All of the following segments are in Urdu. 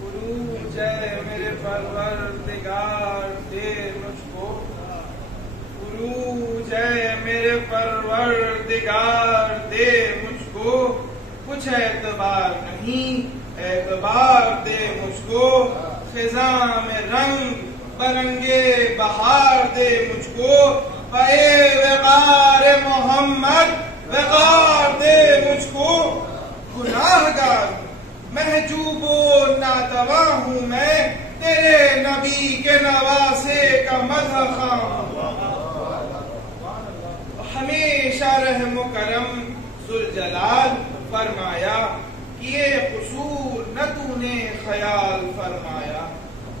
عروج ہے میرے پروردگار دے مجھ کو، عروج ہے میرے پروردگار دے مجھ کو، کچھ اعتبار نہیں اعتبار دے مجھ کو، خزاں میں رنگ برنگے بہار دے مجھ کو، اے وقار محمد وقار دے مجھ کو، گناہگار محجوب و ناتواں ہوں میں، تیرے نبی کے نواسے کا مدح خواں ہمیشہ رحم و کرم ذوالجلال فرمایا، کیے قصور نہ تو نے خیال فرمایا،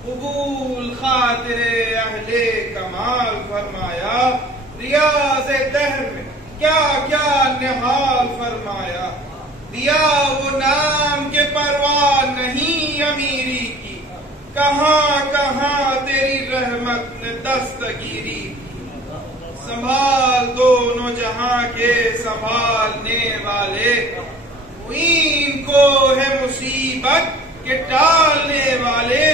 قبول خاطر اہل کمال فرمایا، ریاض دہر میں کیا کیا نحال فرمایا، دیا وہ نام کے پرواہ نہیں امیری کی، کہاں کہاں تیری رحمت نے دستگیری کی، سنبھال دونوں جہاں کے سنبھالنے والے، ان کو ہے مصیبت کے ٹالنے والے،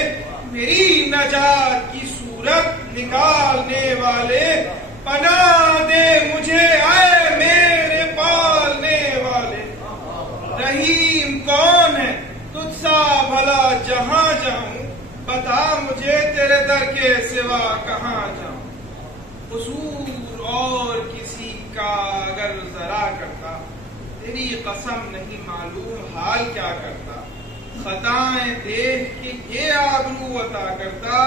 میری نجات کی صورت نکالنے والے، پناہ دے مجھے اے میرے پالنے والے، رحیم کون ہے تجھ سا بھلا جہاں جاؤں، بتا مجھے تیرے در کے سوا کہاں جاؤں، قصور اور کسی کا اگر ذرا کرتا، تیری قسم نہیں معلوم حال کیا کرتا، خطائیں دیکھ کے یہ آبرو عطا کرتا،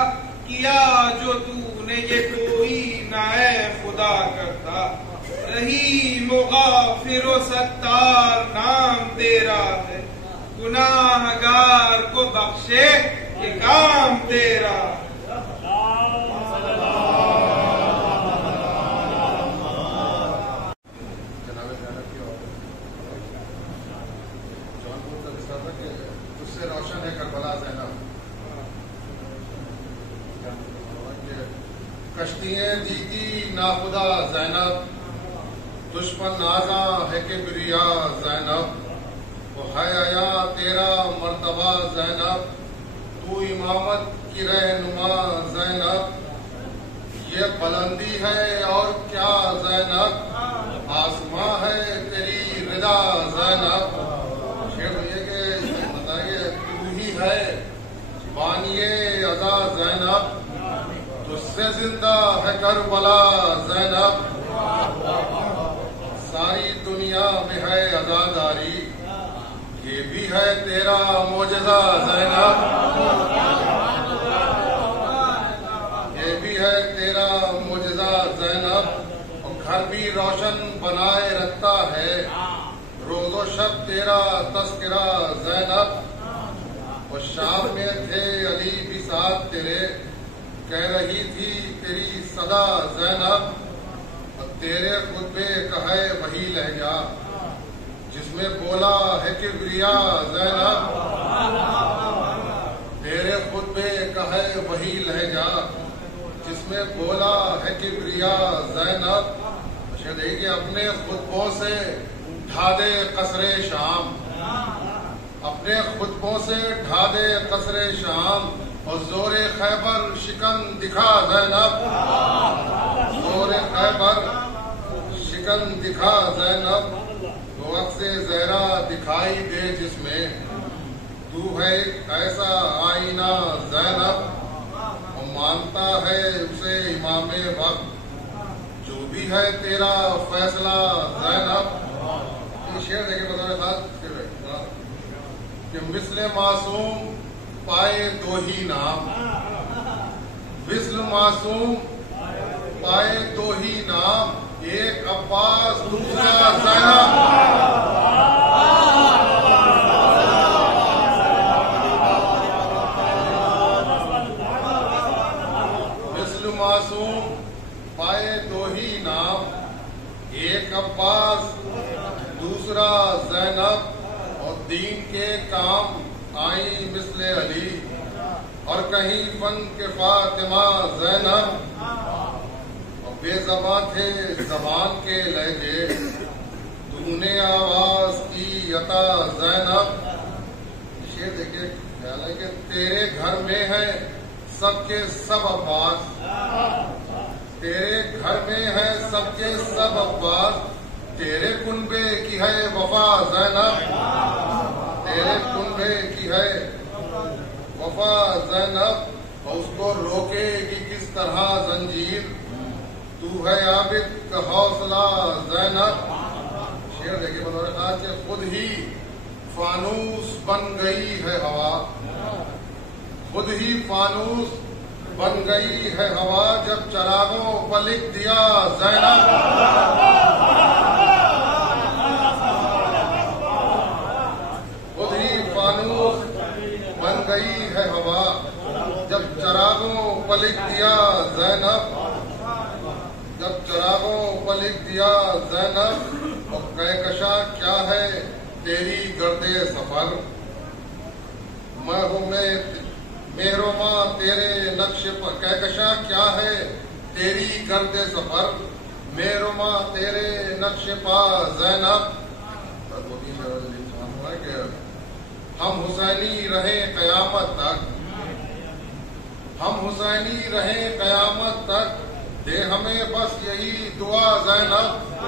کیا جو تو نے یہ کوئی نہ اے خدا کرتا، رحیم و غافر و ستار نام تیرا ہے، گناہگار کو بخشے یہ کام تیرا ہے۔ روشن ہے کربلا زینب، کشتییں دیگی ناخدا زینب، دشمن نازاں ہے کبریا زینب، وہ ہے آیا تیرا مرتبہ زینب، تو امامت کی رہنما زینب، یہ بلندی ہے اور کیا زینب، آسماں ہے تیری رضا زینب، ہے بانیے عزا زینب، تجھ سے زندہ ہے کربلا زینب، ساری دنیا میں ہے عزاداری، یہ بھی ہے تیرا معجزہ زینب، یہ بھی ہے تیرا معجزہ زینب، اور گھر بھی روشن بنائے رکھتا ہے، روز و شب تیرا تذکرہ زینب، اور شام میں تھے علی بھی ساتھ تیرے، کہہ رہی تھی تیری صدا زینب، اور تیرے خطبے کا ہے وہی لہجہ جس میں بولا ہے کبریا زینب، تیرے خطبے کا ہے وہی لہجہ جس میں بولا ہے کبریا زینب، شاید کہ اپنے خطبوں سے ڈھا دے قصر شام، اپنے خطبوں سے ڈھا دے قصر شام، اور زور خیبر شکن دکھا زینب، زور خیبر شکن دکھا زینب، تو عکس زہرا دکھائی دے جس میں تو ہے ایک ایسا آئینہ زینب، اور مانتا ہے اسے امام وقت جو بھی ہے تیرا فیصلہ زینب، یہ شعر دیکھیں بتا رہے کہ مثل معصوم پائے دو ہی نام، مثل معصوم پائے دو ہی نام، ایک عباس دوسرا زینب، مثل معصوم پائے دو ہی نام، ایک عباس دوسرا زینب، اور دین کے کام آئی مثل علی، اور کہیں فن کے فاطمہ زینب، اور بے زباں تھے زبان کے لہجے، تو نے آواز کی عطا زینب. شعر دیکھیے، خیال ہے کہ تیرے گھر میں ہے سب کے سب عباس، تیرے گھر میں ہے سب کے سب عباس، تیرے کنبے کی ہے وفا زینب، تیرے کنبے کی ہے وفا زینب. اور اس کو روکے گی کس طرح زنجیر، تو ہے عابد کا حوصلہ زینب. شعر دیکھیے بطور خاص کہ خود ہی فانوس بن گئی ہے ہوا، خود ہی فانوس بن گئی ہے ہوا، جب چراغوں پر لکھ دیا زینب. خود ہی فانوس بن گئی ہے ہوا، جب چراغوں پر لکھ دیا زینب، جب چراغوں پر لکھ دیا زینب. اور کہکشاں کیا ہے تیری گرد سفر، میں ہوں مہرما تیرے نقش پر. کہکشاں کیا ہے تیری گرد سفر، مہرما تیرے نقش پا زینب. کہ ہم حسینی رہیں قیامت تک، ہم حسینی رہیں قیامت تک، دے ہمیں بس یہی دعا زینب،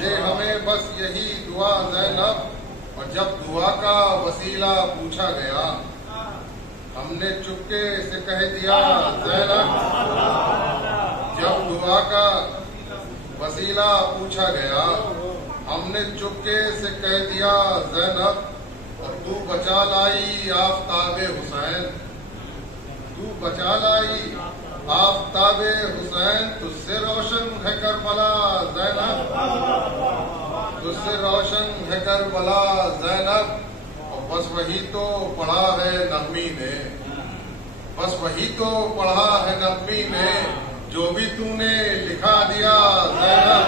دے ہمیں بس یہی دعا زینب. اور جب دعا کا وسیلہ پوچھا گیا، ہم نے چپکے سے کہہ دیا زینب. جب دعا کا وسیلہ پوچھا گیا، ہم نے چپکے سے کہہ دیا زینب. اور تو بچا لائی آفتاب حسین، تو بچا لائی آفتاب حسین، تجھ سے روشن ہے کربلا زینب، تجھ سے روشن ہے کربلا زینب. اور بس وہی تو پڑھا ہے نغمی نے، بس وہی تو پڑھا ہے نغمی نے، جو بھی تو نے لکھا دیا زینب.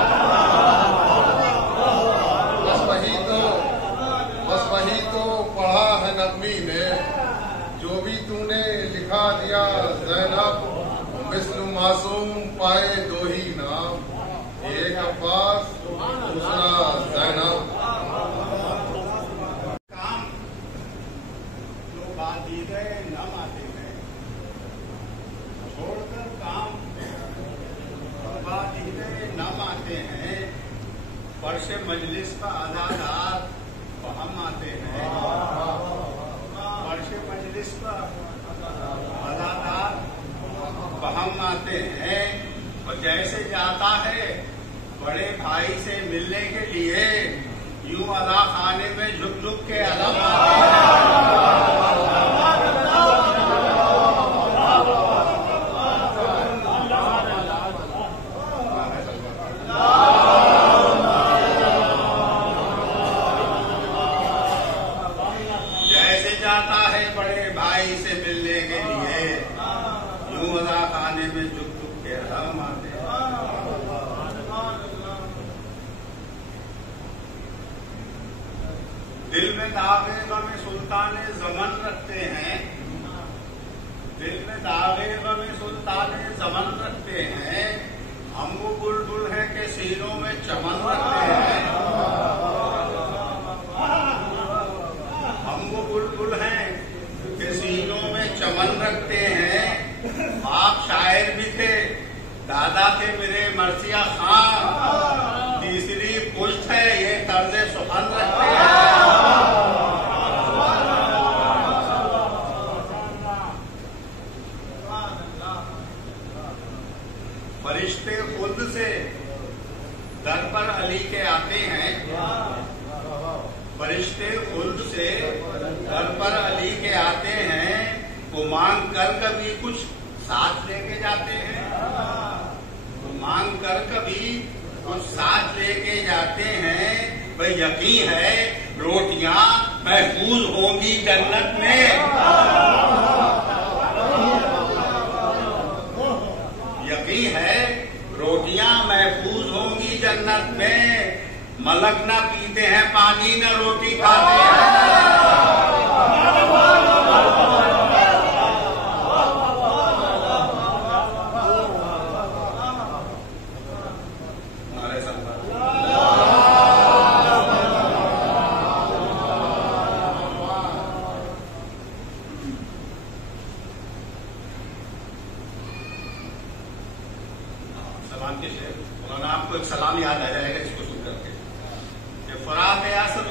بس وہی تو پڑھا ہے نغمی نے، جو بھی تو نے لکھا دیا زینب. مثل معصوم پائے دو ہی نام، ایک عباس دوسرا زینب. کام جو بات دی گئے نہ آتے ہیں، چھوڑ کر کام بات دی گئے نہ آتے ہیں، فرش مجلس کا ادادار ہم آتے ہیں، فرش مجلس کا ادادار ہم آتے ہیں. اور جیسے جاتا ہے بڑے بھائی سے ملنے کے لیے، یوں ادا خانے میں جھک جھک کے علم آتے ہیں. جیسے جاتا ہے بڑے بھائی سے ملنے کے لیے، یوں ادا خانے میں جھک جھک کے علم آتے ہیں. دل میں داغے غم سلطان زمن رکھتے ہیں، دل میں داغے غم سلطان زمن رکھتے ہیں، ہم وہ بلبل ہیں کہ سینوں میں چمن رکھتے ہیں، ہم وہ بلبل ہیں کہ سینوں میں چمن رکھتے ہیں. آپ شاعر بھی تھے، دادا تھے میرے مرثیہ خان، تیسری پشت ہے یہ طرز سخن رکھتے ہیں. فرشتے خود سے در پر علی کے آتے ہیں، فرشتے خود سے در پر علی کے آتے ہیں، وہ مانگ کر کبھی کچھ ساتھ لے کے جاتے ہیں، وہ مانگ کر کبھی کچھ ساتھ لے کے جاتے ہیں. بھائی یقین ہے روٹیاں محفوظ ہوں گی جنت میں، یقین ہے روٹیاں محفوظ ہوں گی جنت میں. ملک نہ پیتے ہیں پانی نہ روٹی کھاتے ہیں. قرآن کے شعر مولانا آپ کو ایک سلام یاد آ جائے گا اس کو سن کر کے کہ فرات اصل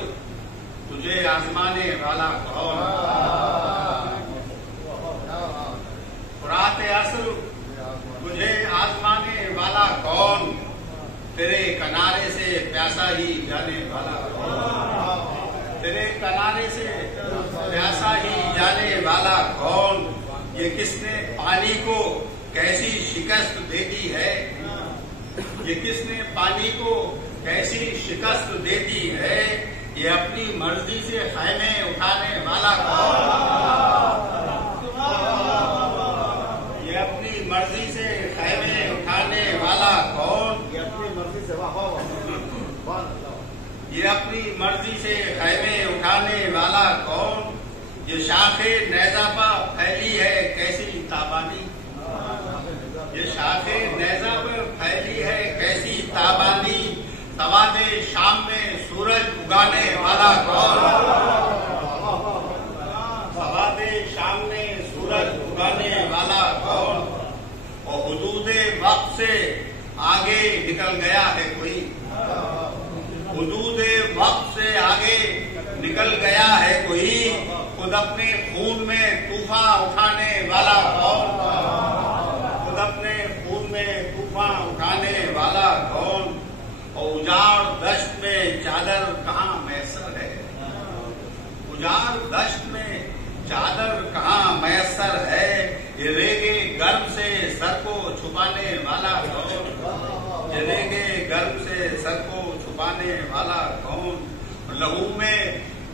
تجھے آزمانے والا کون، فرات اصل تجھے آزمانے والا کون، تیرے کنارے سے پیاسا ہی جانے والا کون، تیرے کنارے سے پیاسا ہی جانے والا کون، یہ کس نے پانی کو کیسی شکست دے دی ہے، یہ کس نے پانی کو کیسی شکست دے دی ہے، یہ اپنی مرضی سے خیمے اٹھانے والا کون، یہ اپنی مرضی سے خیمے اٹھانے والا کون، یہ اپنی مرضی سے خیمے اٹھانے والا کون، یہ شاخ نیزہ پر پھیلی ہے کیسی تابانی، یہ شاخ نیزہ پر پھیلی ہے کیسی تابانی، سواد شام میں سورج اگانے والا کون، سواد شام میں سورج اگانے والا کون، اور حدود وقت سے آگے نکل گیا ہے کوئی، حدود وقت سے آگے نکل گیا ہے کوئی، خود اپنے خون میں طوفان اٹھانے والا کون، خود اپنے خون میں طوفان اٹھانے والا کون، اور اجاڑ دشت میں چادر کہاں میسر ہے، اجاڑ دشت میں چادر کہاں میسر ہے، یہ ریگے گرم سے سر کو چھپانے والا کون، یہ ریگے گرم سے سر کو چھپانے والا کون، لہو میں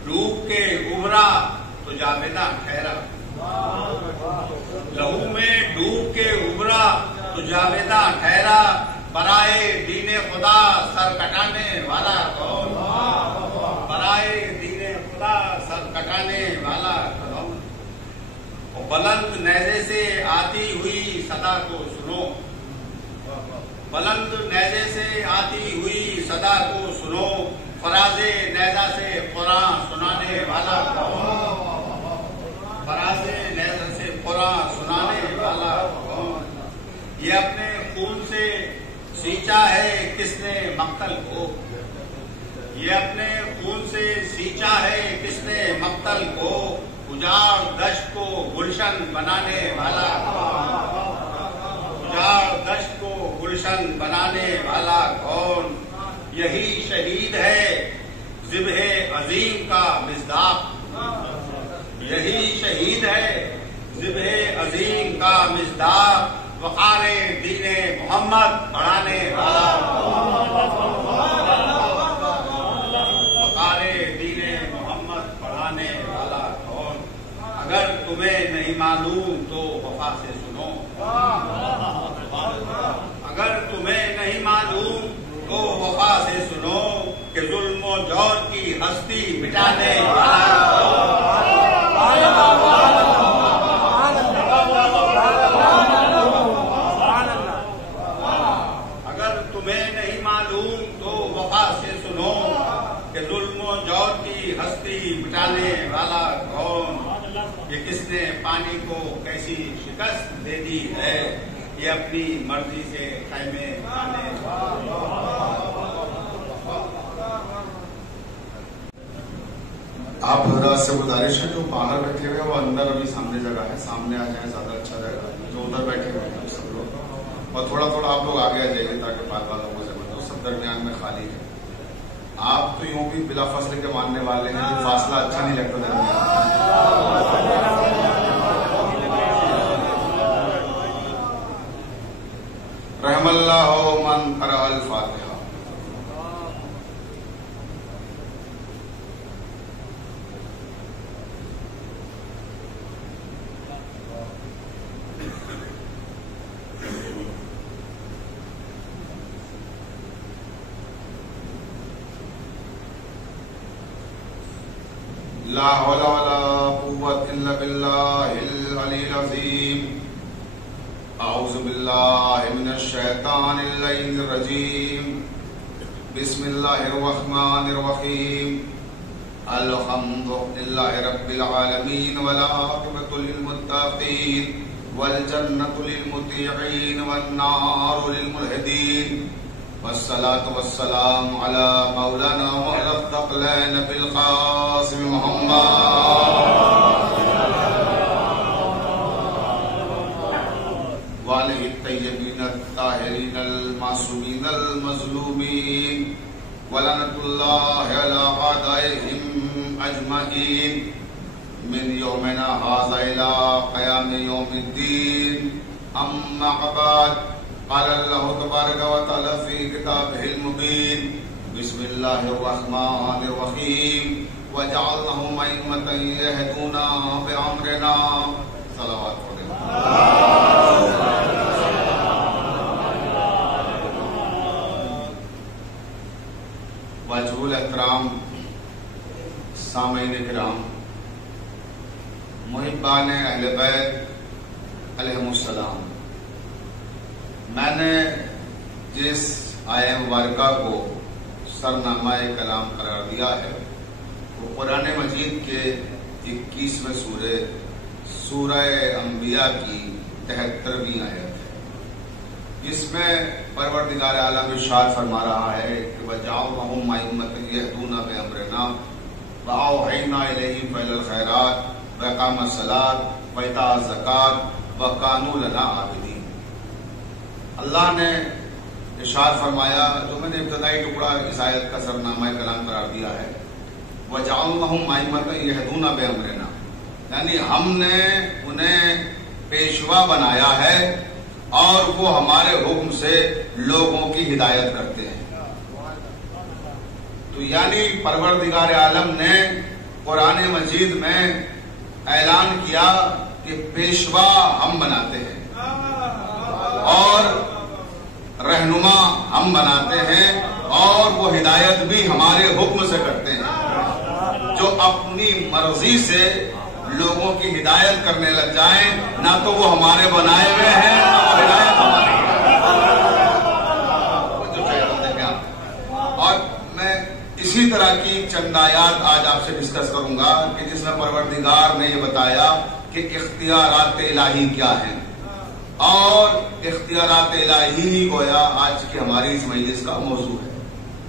ڈوب کے ابھرا تو جاویدہ ٹھہرا، لہو میں ڈوب کے ابھرا تو جاویدہ ٹھہرا، برائے دین خدا سر کٹانے والا کون، برائے دین خدا سر کٹانے والا کون، اور بلند نیزے سے آتی ہوئی صدا کو سنو، بلند نیزے سے آتی ہوئی صدا کو سنو، فراز نیزہ سے قرآن سنانے والا کون، فراز نیزہ سے قرآن سنانے والا کون، یہ اپنے خون سے سینچا ہے کس نے مقتل کو، یہ اپنے خون سے سینچا ہے کس نے مقتل کو، اجاڑ دشت کو گلشن بنانے والا کون، اجاڑ دشت کو گلشن بنانے والا کون، یہی شہید ہے ذبح عظیم کا مصداق، یہی شہید ہے ذبح عظیم کا مصداق، وقار دین محمد بڑھانے والا وقار دین محمد بڑھانے والا کون، اگر تمہیں نہیں معلوم تو وفا سے سنو، اگر تمہیں نہیں معلوم تو وفا سے سنو، کہ ظلم و جور کی ہستی مٹانے والا اگر تمہیں نہیں معلوم تو وفا سے سنو، کہ ظلم و جور کی ہستی مٹانے والا کون، یہ کس نے پانی کو کیسی شکست دے دی ہے، یہ اپنی مرضی سے خیمے اٹھانے والا۔ آپ حضرات سے گزارش ہے جو باہر بیٹھے ہوئے وہ اندر ابھی سامنے جگہ ہے، سامنے آ جائیں زیادہ اچھا رہے گا، جو ادھر بیٹھے ہوئے ہیں سب لوگ، اور تھوڑا تھوڑا آپ لوگ آگے آ جائیے تاکہ بات والوں کو سمجھ لو، سب درمیان میں خالی ہے۔ آپ تو یوں بھی بلا فصل کے ماننے والے ہیں، فاصلہ اچھا نہیں لگتا درمیان۔ رحم اللہ من قرأ الفاتحہ۔ لا حول ولا قوة إلا بالله العلي العظيم۔ أعوذ بالله من الشيطان اللعين الرجيم۔ بسم الله الرحمن الرحيم۔ الحمد لله رب العالمين والعاقبة للمتقين والجنة للمطيعين والنار للملحدين والصلاة والسلام على مولانا وعلى الثقلين بالقاسم محمد وعليه الطيبين الطاهرين المعصومين المظلومين ولعنة الله على أعدائهم أجمعين من يومنا هذا إلى قيام يوم الدين. أما بعد، قال الله تبارك وتعالى في كتابه المبين: بسم الله الرحمن الرحيم وجعلناهم أئمة يهدون بأمرنا. صلوات واجب احترام سامعین کرام، محبان اہل بیت علیہم السلام، میں نے جس آیہ مبارکہ کو سرنامہ کلام قرار دیا ہے وہ قرآن مجید کے 21ویں سورہ انبیاء کی 73ویں آیت ہے، جس میں پروردگار عالم ارشاد فرما رہا ہے کہ وَجَعَلْنَهُمْ أَئِمَّةً يَهْدُونَ بِأَمْرِنَا وَأَوْحَيْنَا إِلَيْهِمْ فَعِلَ الْخَيْرَاتِ وَإِقَامَ الصَّلَاةِ وَإِيتَاءَ الزَّكَاةِ وَكَانُوا لَنَا عَابِدِينَ۔ اللہ نے ارشاد فرمایا، جو میں نے ابتدائی ٹکڑا اس آیت کا سرنامہ کلام قرار دیا ہے، وَجَعَلْنَهُمْ أَئِمَّةً يَهْدُونَ بِأَمْرِنَا، یعنی ہم نے انہیں پیشوا بنایا ہے اور وہ ہمارے حکم سے لوگوں کی ہدایت کرتے ہیں۔ تو یعنی پروردگار عالم نے قرآن مجید میں اعلان کیا کہ پیشوا ہم بناتے ہیں اور رہنما ہم بناتے ہیں اور وہ ہدایت بھی ہمارے حکم سے کرتے ہیں۔ جو اپنی مرضی سے لوگوں کی ہدایت کرنے لگ جائیں، نہ تو وہ ہمارے بنائے ہوئے ہیں نہ وہ ہدایت ہماری ہے۔ اور میں اسی طرح کی چند آیات آج آپ سے ڈسکس کروں گا کہ جس میں پروردگار نے یہ بتایا کہ اختیارات الہی کیا ہیں، اور اختیارات الہی گویا آج کی ہماری اس مجلس کا موضوع ہے۔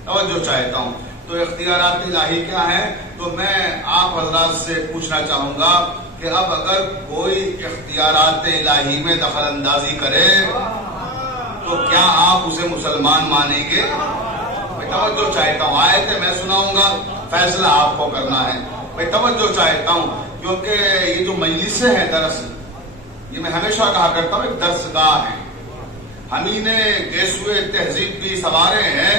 توجہ چاہتا ہوں، تو اختیارات الہی کیا ہیں؟ تو میں آپ حضرات سے پوچھنا چاہوں گا کہ اب اگر کوئی اختیارات الہی میں دخل اندازی کرے تو کیا آپ اسے مسلمان مانیں گے؟ میں توجہ چاہتا ہوں، آیت میں سناؤں گا، فیصلہ آپ کو کرنا ہے۔ میں توجہ چاہتا ہوں کیونکہ یہ جو مجلسیں ہیں، دراصل یہ میں ہمیشہ کہا کرتا ہوں ایک درسگاہ ہے۔ ہمیں گیسوئے تہذیب بھی سوارے ہیں،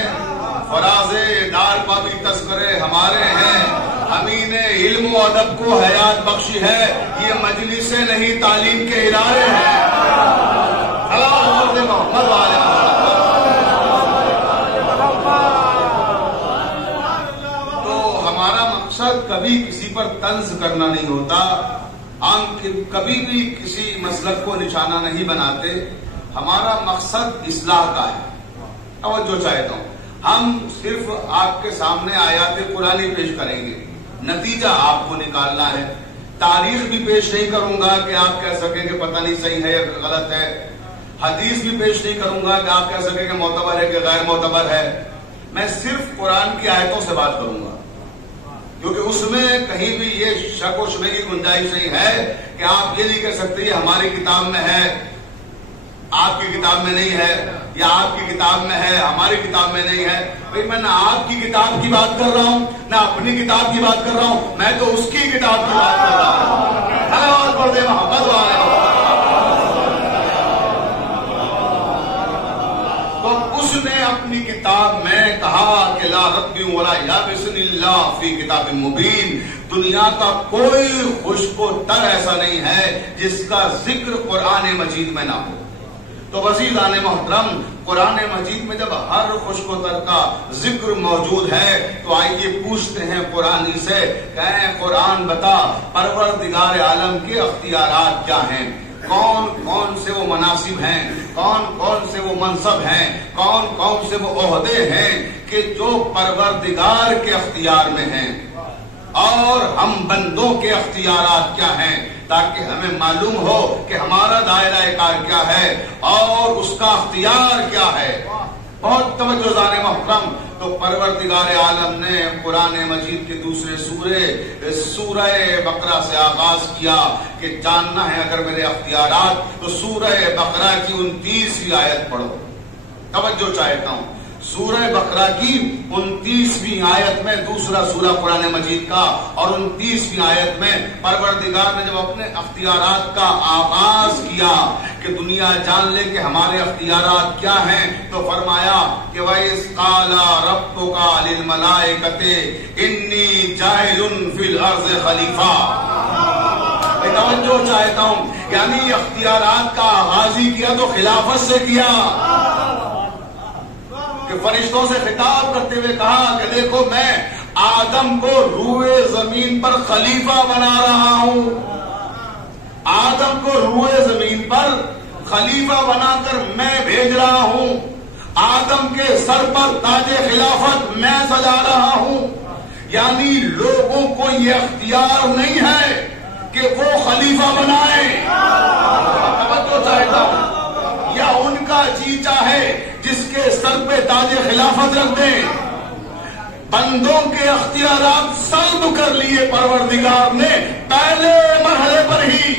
فراز دار کا بھی تذکرے ہمارے ہیں، ہمیں علم و ادب کو حیات بخشی ہے، یہ مجلسیں نہیں تعلیم کے ادارے ہیں۔ محمد والے تو ہمارا مقصد کبھی کسی پر طنز کرنا نہیں ہوتا، ہم کبھی بھی کسی مسلک کو نشانہ نہیں بناتے، ہمارا مقصد اصلاح کا ہے۔ توجہ چاہتا ہوں، ہم صرف آپ کے سامنے آیات قرآنی پیش کریں گے، نتیجہ آپ کو نکالنا ہے۔ تاریخ بھی پیش نہیں کروں گا کہ آپ کہہ سکیں کہ پتہ نہیں صحیح ہے یا غلط ہے، حدیث بھی پیش نہیں کروں گا کہ آپ کہہ سکیں کہ معتبر ہے کہ غیر معتبر ہے۔ میں صرف قرآن کی آیتوں سے بات کروں گا، کیونکہ اس میں کہیں بھی یہ شک و شبہ کی گنجائش نہیں ہے کہ آپ یہ نہیں کہہ سکتے یہ ہماری کتاب میں ہے آپ کی کتاب میں نہیں ہے، یا آپ کی کتاب میں ہے ہماری کتاب میں نہیں ہے۔ بھئی میں نہ آپ کی کتاب کی بات کر رہا ہوں نہ اپنی کتاب کی بات کر رہا ہوں، میں تو اس کی کتاب کی بات کر رہا ہوں۔ صلوات پڑھ دے محمد والے۔ تو اس نے اپنی کتاب میں کہا کہ لا رب ولا یابس الا فی کتاب مبین، دنیا کا کوئی خشک و تر ایسا نہیں ہے جس کا ذکر قرآن مجید میں نہ ہو۔ تو عزیزان محترم، قرآن مجید میں جب ہر خشک و تر کا ذکر موجود ہے تو آئیے پوچھتے ہیں قرآن سے کہ اے قرآن بتا پروردگار عالم کے اختیارات کیا ہیں، کون کون سے وہ مناصب ہیں، کون کون سے وہ منصب ہیں، کون کون سے وہ عہدے ہیں کہ جو پروردگار کے اختیار میں ہیں۔ اور ہم بندوں کے اختیارات کیا ہیں، تاکہ ہمیں معلوم ہو کہ ہمارا دائرہ کار کیا ہے اور اس کا اختیار کیا ہے۔ بہت توجہ دار محترم، تو پروردگار عالم نے قرآن مجید کے دوسرے سورہ بقرہ سے آغاز کیا کہ جاننا ہے اگر میرے اختیارات، تو سورہ بقرہ کی 29ویں آیت پڑھو۔ توجہ چاہتا ہوں، سورہ بقرہ کی 29ویں آیت میں، دوسرا سورہ قرآن مجید کا، اور 29ویں آیت میں پروردگار نے جب اپنے اختیارات کا آغاز کیا کہ دنیا جان لے کہ ہمارے اختیارات کیا ہیں، تو فرمایا کہ وَإِذْ قَالَ رَبُّكَ لِلْمَلَائِكَةِ إِنِّي جَاعِلٌ فِي الْأَرْضِ خَلِيفَةً۔ میں توجہ چاہتا ہوں، یعنی اختیارات کا آغاز ہی کیا تو خلافت سے کیا، کہ فرشتوں سے خطاب کرتے ہوئے کہا کہ دیکھو میں آدم کو روئے زمین پر خلیفہ بنا رہا ہوں، آدم کو روئے زمین پر خلیفہ بنا کر میں بھیج رہا ہوں، آدم کے سر پر تاج خلافت میں سجا رہا ہوں۔ یعنی لوگوں کو یہ اختیار نہیں ہے کہ وہ خلیفہ بنائیں، توجہ چاہتا ہوں، یا ان کا جی چاہے جس کے سر پہ تاج خلافت رکھ دیں۔ بندوں کے اختیارات سلب کر لیے پروردگار نے پہلے مرحلے پر ہی،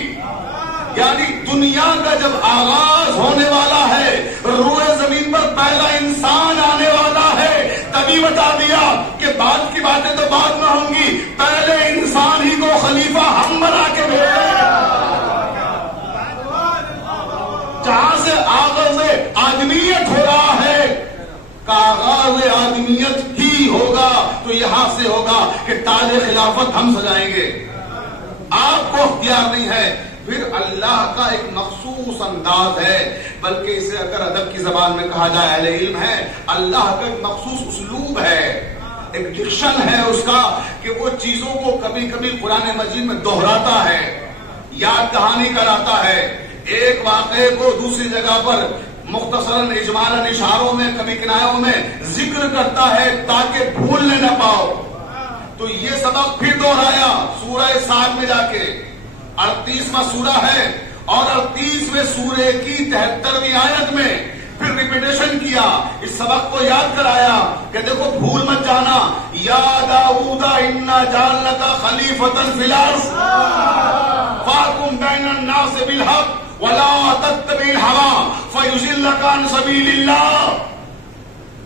یعنی دنیا کا جب آغاز ہونے والا ہے، روئے زمین پر پہلا انسان آنے والا ہے، تبھی بتا دیا کہ بعد کی باتیں تو بعد میں ہوں گی، پہلے انسان ہی کو خلیفہ ہم بنا کے بھیجیں، جہاں سے آغاز آدمیت ہو رہا ہے، کا آغاز آدمیت ہی ہوگا، تو یہاں سے ہوگا کہ تاج خلافت ہم سجائیں گے، آپ کو اختیار نہیں ہے۔ پھر اللہ کا ایک مخصوص انداز ہے، بلکہ اسے اگر ادب کی زبان میں کہا جائے، اہل علم ہے، اللہ کا ایک مخصوص اسلوب ہے، ایک ڈکشن ہے اس کا، کہ وہ چیزوں کو کبھی کبھی قرآن مجید میں دہراتا ہے، یاد دہانی کراتا ہے، ایک واقعے کو دوسری جگہ پر مختصراً اجمالاً اشاروں میں، کبھی کنایوں میں ذکر کرتا ہے تاکہ بھولنے نہ پاؤ۔ تو یہ سبق پھر دہرایا سورہ سعد میں جا کے، 38واں سورہ ہے، اور 38ویں سورے کی 73ویں آیت میں پھر ریپیٹیشن کیا، اس سبق کو یاد کرایا کہ دیکھو بھول مت جانا، یا داؤد انا جعلناک خلیفۃ فی الارض فاحکم بین الناس بالحق ولا تتبع الہوی فیضلک عن سبیل اللہ۔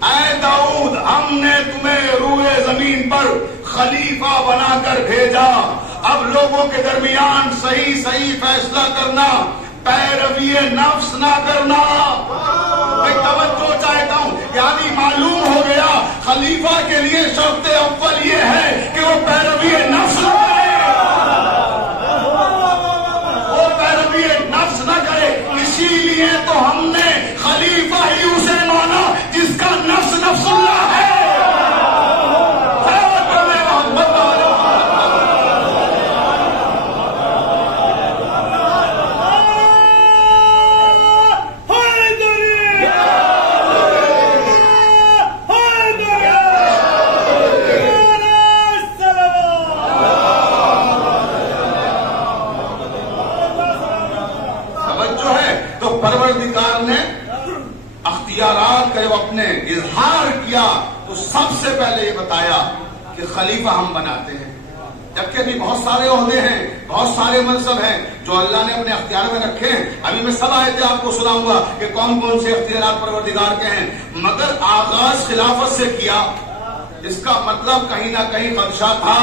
اے داؤد، ہم نے تمہیں روئے زمین پر خلیفہ بنا کر بھیجا، اب لوگوں کے درمیان صحیح فیصلہ کرنا، پیروی نفس نہ کرنا۔ میں توجہ چاہتا ہوں، یعنی معلوم ہو گیا خلیفہ کے لیے شرط اول یہ ہے کہ وہ پیروی نفس نہ کرے، وہ پیروی نفس نہ کرے۔ اسی لیے تو ہم نے خلیفہ ہی اسے مانا جس کا نفس اللہ ہے۔ پروردگار نے اختیارات کا جب اپنے اظہار کیا تو سب سے پہلے یہ بتایا کہ خلیفہ ہم بناتے ہیں، جبکہ ابھی بہت سارے عہدے ہیں، بہت سارے منصب ہیں جو اللہ نے اپنے اختیار میں رکھے ہیں۔ ابھی میں سب آیتیں آپ کو سناؤں گا کہ کون کون سے اختیارات پروردگار کے ہیں، مگر آغاز خلافت سے کیا، اس کا مطلب کہیں نہ کہیں خدشہ تھا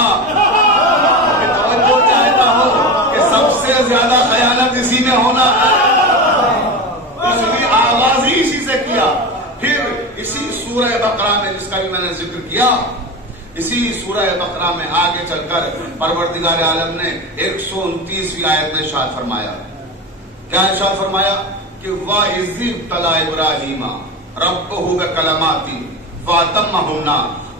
کہ توجہ چاہتا ہوں کہ سب سے زیادہ خیانت اسی میں ہونا ہے، اس لیے آغاز ہی اسی سے کیا۔ پھر اسی سورہ بقرہ میں، جس کا بھی میں نے ذکر کیا، اسی سورہ بقرہ میں آگے چل کر پروردگار عالم نے 129ویں آیت میں ارشاد فرمایا، کیا ارشاد فرمایا کہ وَإِذِ ابْتَلَىٰ إِبْرَاهِيمَ رَبُّهُ بِكَلِمَاتٍ فَأَتَمَّهُنَّ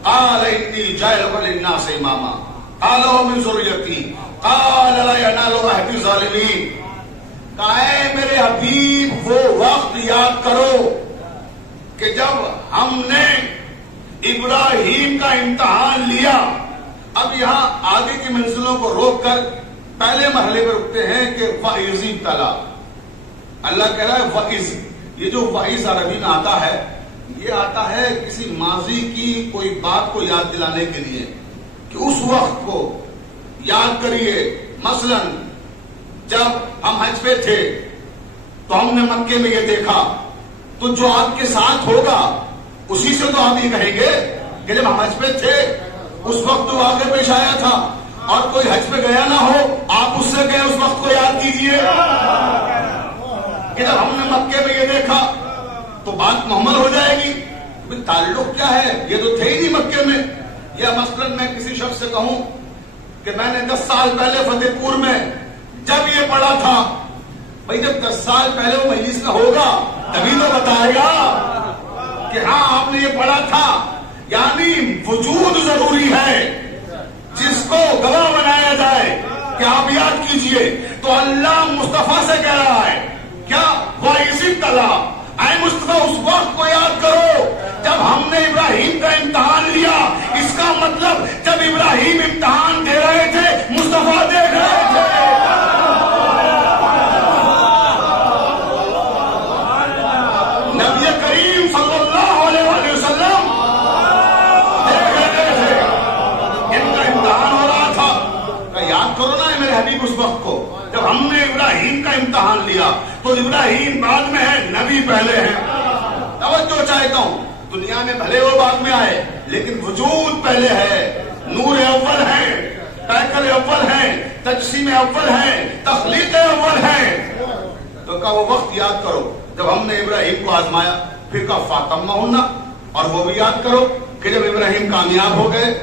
قَالَ إِنِّي جَاعِلُكَ لِلنَّاسِ إِمَامًا قَالَ وَمِن ذُرِّيَّتِي قَالَ لَا يَنَالُ عَهْدِي الظَّالِمِينَ۔ اے میرے حبیب، وہ وقت یاد کرو کہ جب ہم نے ابراہیم کا امتحان لیا اب یہاں آگے کی منزلوں کو روک کر پہلے مرحلے پر رکتے ہیں کہ وَإِذِ ابْتَلَىٰ. اللہ کہہ رہا ہے وَإِذ. یہ جو وَإِذ عربی میں آتا ہے یہ آتا ہے کسی ماضی کی کوئی بات کو یاد دلانے کے لیے کہ اس وقت کو یاد کریے. مثلا جب ہم حج پہ تھے تو ہم نے مکے میں یہ دیکھا, تو جو آپ کے ساتھ ہوگا اسی سے تو آپ یہ کہیں گے کہ جب ہم حج پہ تھے اس وقت تو واقعہ پیش آیا تھا, اور کوئی حج پہ گیا نہ ہو آپ اس سے گئے اس وقت کو یاد کیجئے کہ جب ہم نے مکے میں یہ دیکھا تو بات مکمل ہو جائے گی. تعلق کیا ہے, یہ تو تھے ہی نہیں مکے میں. یا مثلا میں کسی شخص سے کہوں کہ میں نے 10 سال پہلے فتح پور میں جب یہ پڑھا تھا, بھائی جب 10 سال پہلے وہ مجلس کا ہوگا تبھی تو بتائے گا کہ ہاں آپ نے یہ پڑھا تھا. یعنی وجود ضروری ہے جس کو گواہ بنایا جائے کہ آپ یاد کیجئے. تو اللہ مصطفیٰ سے کہہ رہا ہے کیا وَإِذِ ابْتَلَىٰ, اے مصطفیٰ اس وقت کو یاد کرو جب ہم نے ابراہیم کا امتحان لیا. اس کا مطلب جب ابراہیم امتحان دے رہے تھے مصطفیٰ دیکھ رہے تھے. نبی کریم صلی اللہ علیہ وسلم دیکھ رہے تھے, ان کا امتحان ہو رہا تھا. یاد کرو نا میرے حبیب اس وقت کو جب ہم نے ابراہیم کا امتحان لیا. تو ابراہیم بعد میں ہے, نبی پہلے ہیں. توجہ چاہتا ہوں, دنیا میں بھلے وہ بعد میں آئے لیکن وجود پہلے ہے. نور اول ہے, پیکر اول ہے, تجسیم اول ہے, تخلیق اول ہے. تو کہا وہ وقت یاد کرو جب ہم نے ابراہیم کو آزمایا. پھر کہا فاطمہ ہونا, اور وہ بھی یاد کرو کہ جب ابراہیم کامیاب ہو گئے.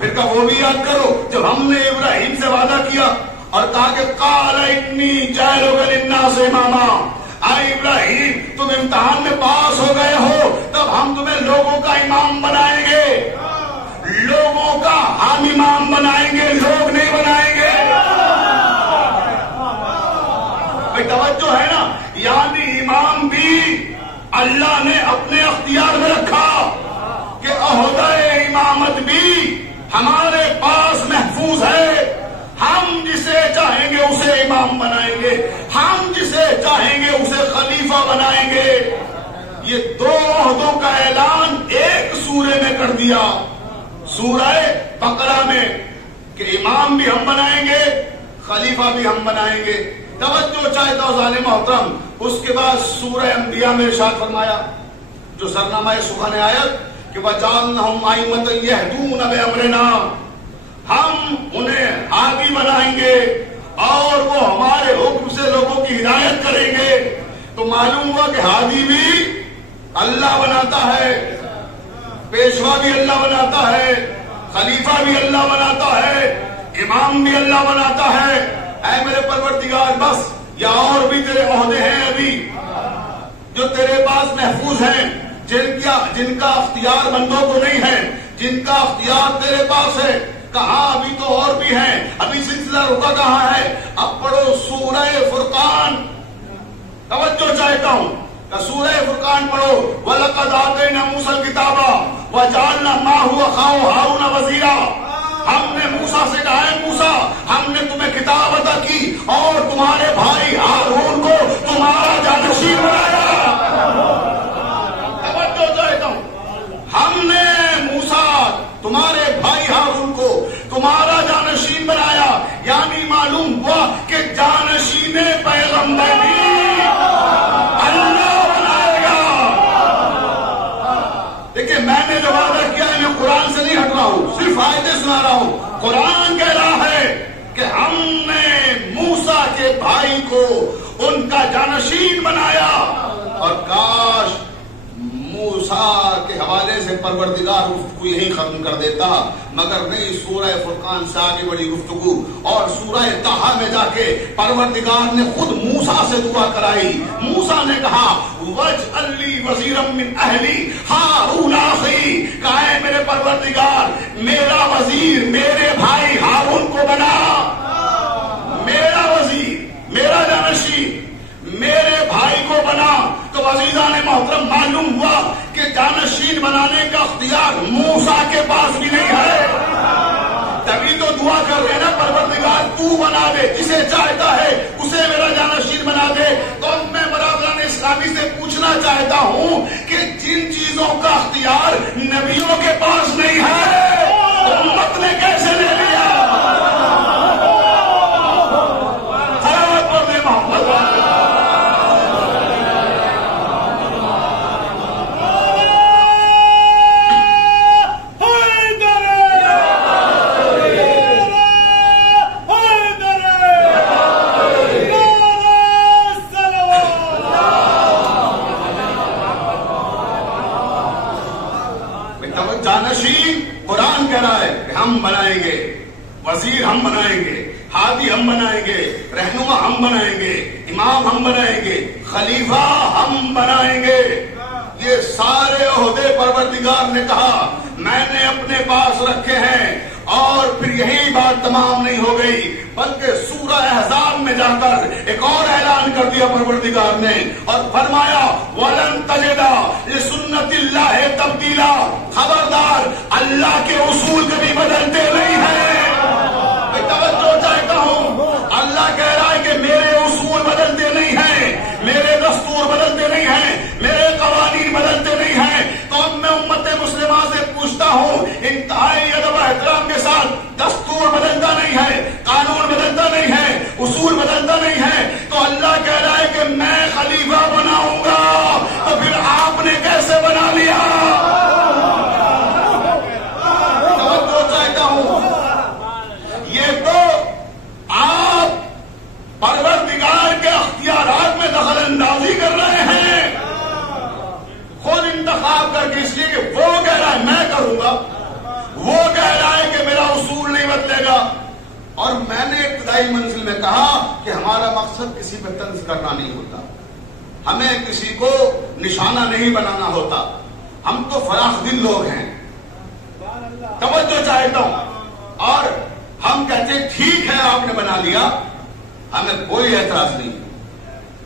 پھر کہا وہ بھی یاد کرو جب ہم نے ابراہیم سے وعدہ کیا اور کہا کہ قال انی جاعلک للناس اماما. اے ابراہیم تم امتحان میں پاس ہو گئے ہو, تب ہم تمہیں لوگوں کا امام بنائیں گے, لوگوں کا ہم امام بنائیں گے, لوگ نہیں بنائیں گے. بھائی توجہ ہے نا, یعنی امام بھی اللہ نے اپنے اختیار میں رکھا کہ عہدہ امامت بھی ہمارے پاس محفوظ ہے. ہم جسے چاہیں گے اسے امام بنائیں گے, ہم جسے چاہیں گے اسے خلیفہ بنائیں گے. یہ 2 عہدوں کا اعلان ایک سورے میں کر دیا, سورہ بقرہ میں, کہ امام بھی ہم بنائیں گے, خلیفہ بھی ہم بنائیں گے. توجہ چاہتا ہوں ظالم محترم. اس کے بعد سورہ انبیاء میں ارشاد فرمایا جو سرنامہ سخن آیت کہ وَجَعَلْنَهُمْ أَئِمَّةً يَهْدُونَ بِأَمْرِنَا, ہم انہیں ہادی بنائیں گے اور وہ ہمارے حکم سے لوگوں کی ہدایت کریں گے. تو معلوم ہوا کہ ہادی بھی اللہ بناتا ہے, پیشوا بھی اللہ بناتا ہے, خلیفہ بھی اللہ بناتا ہے, امام بھی اللہ بناتا ہے. اے میرے پروردگار بس یا اور بھی تیرے عہدے ہیں ابھی جو تیرے پاس محفوظ ہیں, جن کا اختیار بندوں کو نہیں ہے, جن کا اختیار تیرے پاس ہے. کہاں ابھی تو اور بھی ہیں, ابھی سلسلہ رکا کہاں ہے. اب پڑھو سورہ فرقان. توجہ چاہتا ہوں کہ سورہ فرقان پڑھو. وَلَقَدْ آتَيْنَا مُوسَى الْكِتَابَ وَجَعَلْنَا مَعَهُ أَخَاهُ هَارُونَ وَزِيرًا. ہم نے موسیٰ سے کہا ہے موسیٰ ہم نے تمہیں کتاب عطا کی اور تمہارے بھائی ہارون کو تمہارا جانشین بنایا. توجہ چاہتا ہوں, ہم نے موسیٰ تمہارے بھائی ہارون کو تمہارا جانشین بنایا. یعنی معلوم ہوا کہ جانشین پیغمبر بھی اللہ بنائے گا. دیکھیں میں نے جو وعدہ کیا ہے میں قرآن سے نہیں ہٹ رہا ہوں, صرف آیتیں سنا رہا ہوں. قرآن کہہ رہا ہے کہ ہم نے موسیٰ کے بھائی کو ان کا جانشین بنایا. اور کاش موسیٰ کے حوالے سے پروردگار گفتگو یہی ختم کر دیتا, مگر نہیں. سورہ فرقان سے آگے بڑی گفتگو اور سورہ طٰہٰ میں جا کے پروردگار نے خود موسیٰ سے دعا کرائی. موسیٰ نے کہا وَاجْعَلْ لِي وَزِيرًا مِّنْ أَهْلِي هَارُونَ أَخِي. کہا ہے میرے پروردگار میرا وزیر میرے بھائی ہارون کو بنا, میرا وزیر میرا جانشین میرے بھائی کو بنا. تو عزیزان محترم معلوم ہوا کہ جانشین بنانے کا اختیار موسیٰ کے پاس بھی نہیں ہے. تبھی تو دعا کر رہے نا پروردگار تو بنا دے، جسے چاہتا ہے اسے میرا جانشین بنا دے۔ تو میں برادران اسلامی سے پوچھنا چاہتا ہوں کہ جن چیزوں کا اختیار نبیوں کے پاس نہیں ہے تو امت نے کیسے لے لیا؟ ہم بنائیں گے، وزیر ہم بنائیں گے، ہادی ہم بنائیں گے، رہنما ہم بنائیں گے، امام ہم بنائیں گے، خلیفہ ہم بنائیں گے۔ یہ سارے عہدے پروردگار نے کہا میں نے اپنے پاس رکھے ہیں۔ اور پھر یہی بات تمام نہیں ہو گئی بلکہ سورہ احزاب میں جا کر ایک اور اعلان کر دیا پروردگار نے اور فرمایا وَلَن تَجِدَ لِسُنَّتِ اللَّهِ تَبْدِيلًا، خبردار اللہ کے اصول کبھی بدلتے نہیں ہیں۔ میں توجہ چاہتا ہوں، اللہ کہہ رہا ہے کہ میرے اصول بدلتے نہیں ہیں، میرے دستور بدلتے نہیں ہیں، میرے قوانین بدلتے نہیں ہیں۔ تو اب میں امت مسلمہ سے پوچھتا ہوں انتہائی ادب و احترام کے ساتھ، دستور بدلتا نہیں ہے، قانون بدلتا نہیں ہے، اصول بدلتا نہیں ہے، تو اللہ کہہ رہا ہے کہ میں خلیفہ بناؤں گا، تو پھر آپ نے کیسے بنا لیا؟ توجہ چاہتا ہوں، یہ تو آپ پروردگار کے اختیارات میں دخل اندازی کر رہے ہیں خود انتخاب کر کے، اس لیے کہ وہ کہہ رہا ہے میں کروں گا، وہ کہہ رہا ہے کہ میرا اصول نہیں بدلے گا۔ اور میں نے ابتدائی منزل میں کہا کہ ہمارا مقصد کسی پہ طنز کرنا نہیں ہوتا، ہمیں کسی کو نشانہ نہیں بنانا ہوتا، ہم تو فراخ دل لوگ ہیں۔ توجہ چاہتا ہوں، اور ہم کہتے ہیں ٹھیک ہے آپ نے بنا لیا، ہمیں کوئی اعتراض نہیں۔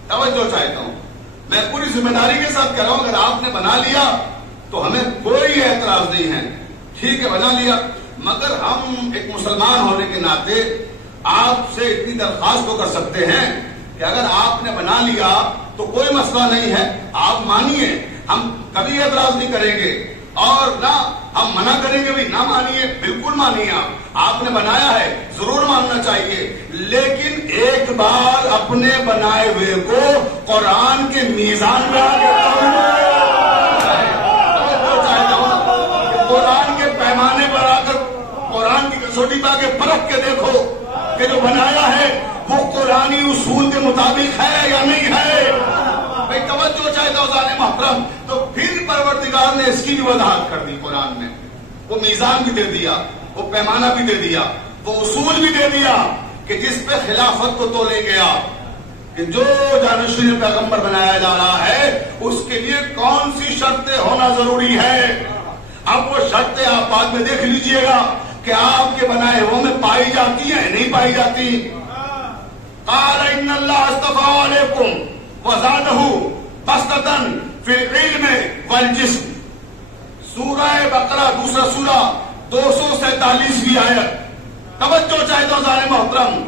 توجہ چاہتا ہوں، میں پوری ذمہ داری کے ساتھ کہہ رہا ہوں اگر آپ نے بنا لیا تو ہمیں کوئی اعتراض نہیں ہے، ٹھیک ہے بنا لیا، مگر ہم ایک مسلمان ہونے کے ناطے آپ سے اتنی درخواست تو کر سکتے ہیں کہ اگر آپ نے بنا لیا تو کوئی مسئلہ نہیں ہے، آپ مانیے، ہم کبھی اعتراض نہیں کریں گے، اور نہ ہم منع کریں گے بھی نہ مانیے، بالکل مانیے، آپ نے بنایا ہے ضرور ماننا چاہیے، لیکن ایک بار اپنے بنائے ہوئے کو قرآن کے میزان میں قرآن کے پیمانے پر آ کر قرآن کی کسوٹی پا کے پرکھ کے دیکھو کہ جو بنایا ہے وہ قرآنی اصول کے مطابق ہے یا نہیں ہے۔ بھائی توجہ چاہتا ہوں ذات محترم، تو پھر پروردگار نے اس کی بھی وضاحت کر دی قرآن میں، وہ میزان بھی دے دیا، وہ پیمانہ بھی دے دیا، وہ اصول بھی دے دیا کہ جس پہ خلافت کو تولے گیا کہ جو جانشین پیغمبر بنایا جا رہا ہے اس کے لیے کون سی شرطیں ہونا ضروری ہے۔ اب وہ شرطیں آپ بعد میں دیکھ لیجئے گا کہ آپ کے بنائے ہوئے میں پائی جاتی ہیں نہیں پائی جاتی۔ قال ان اللہ اصطفى علیکم وزادہ بسطۃ فی العلم والجسم، سورہ بقرہ دوسرا سورہ 247ویں آیت۔ توجہ چاہتا ہوں ذات محترم،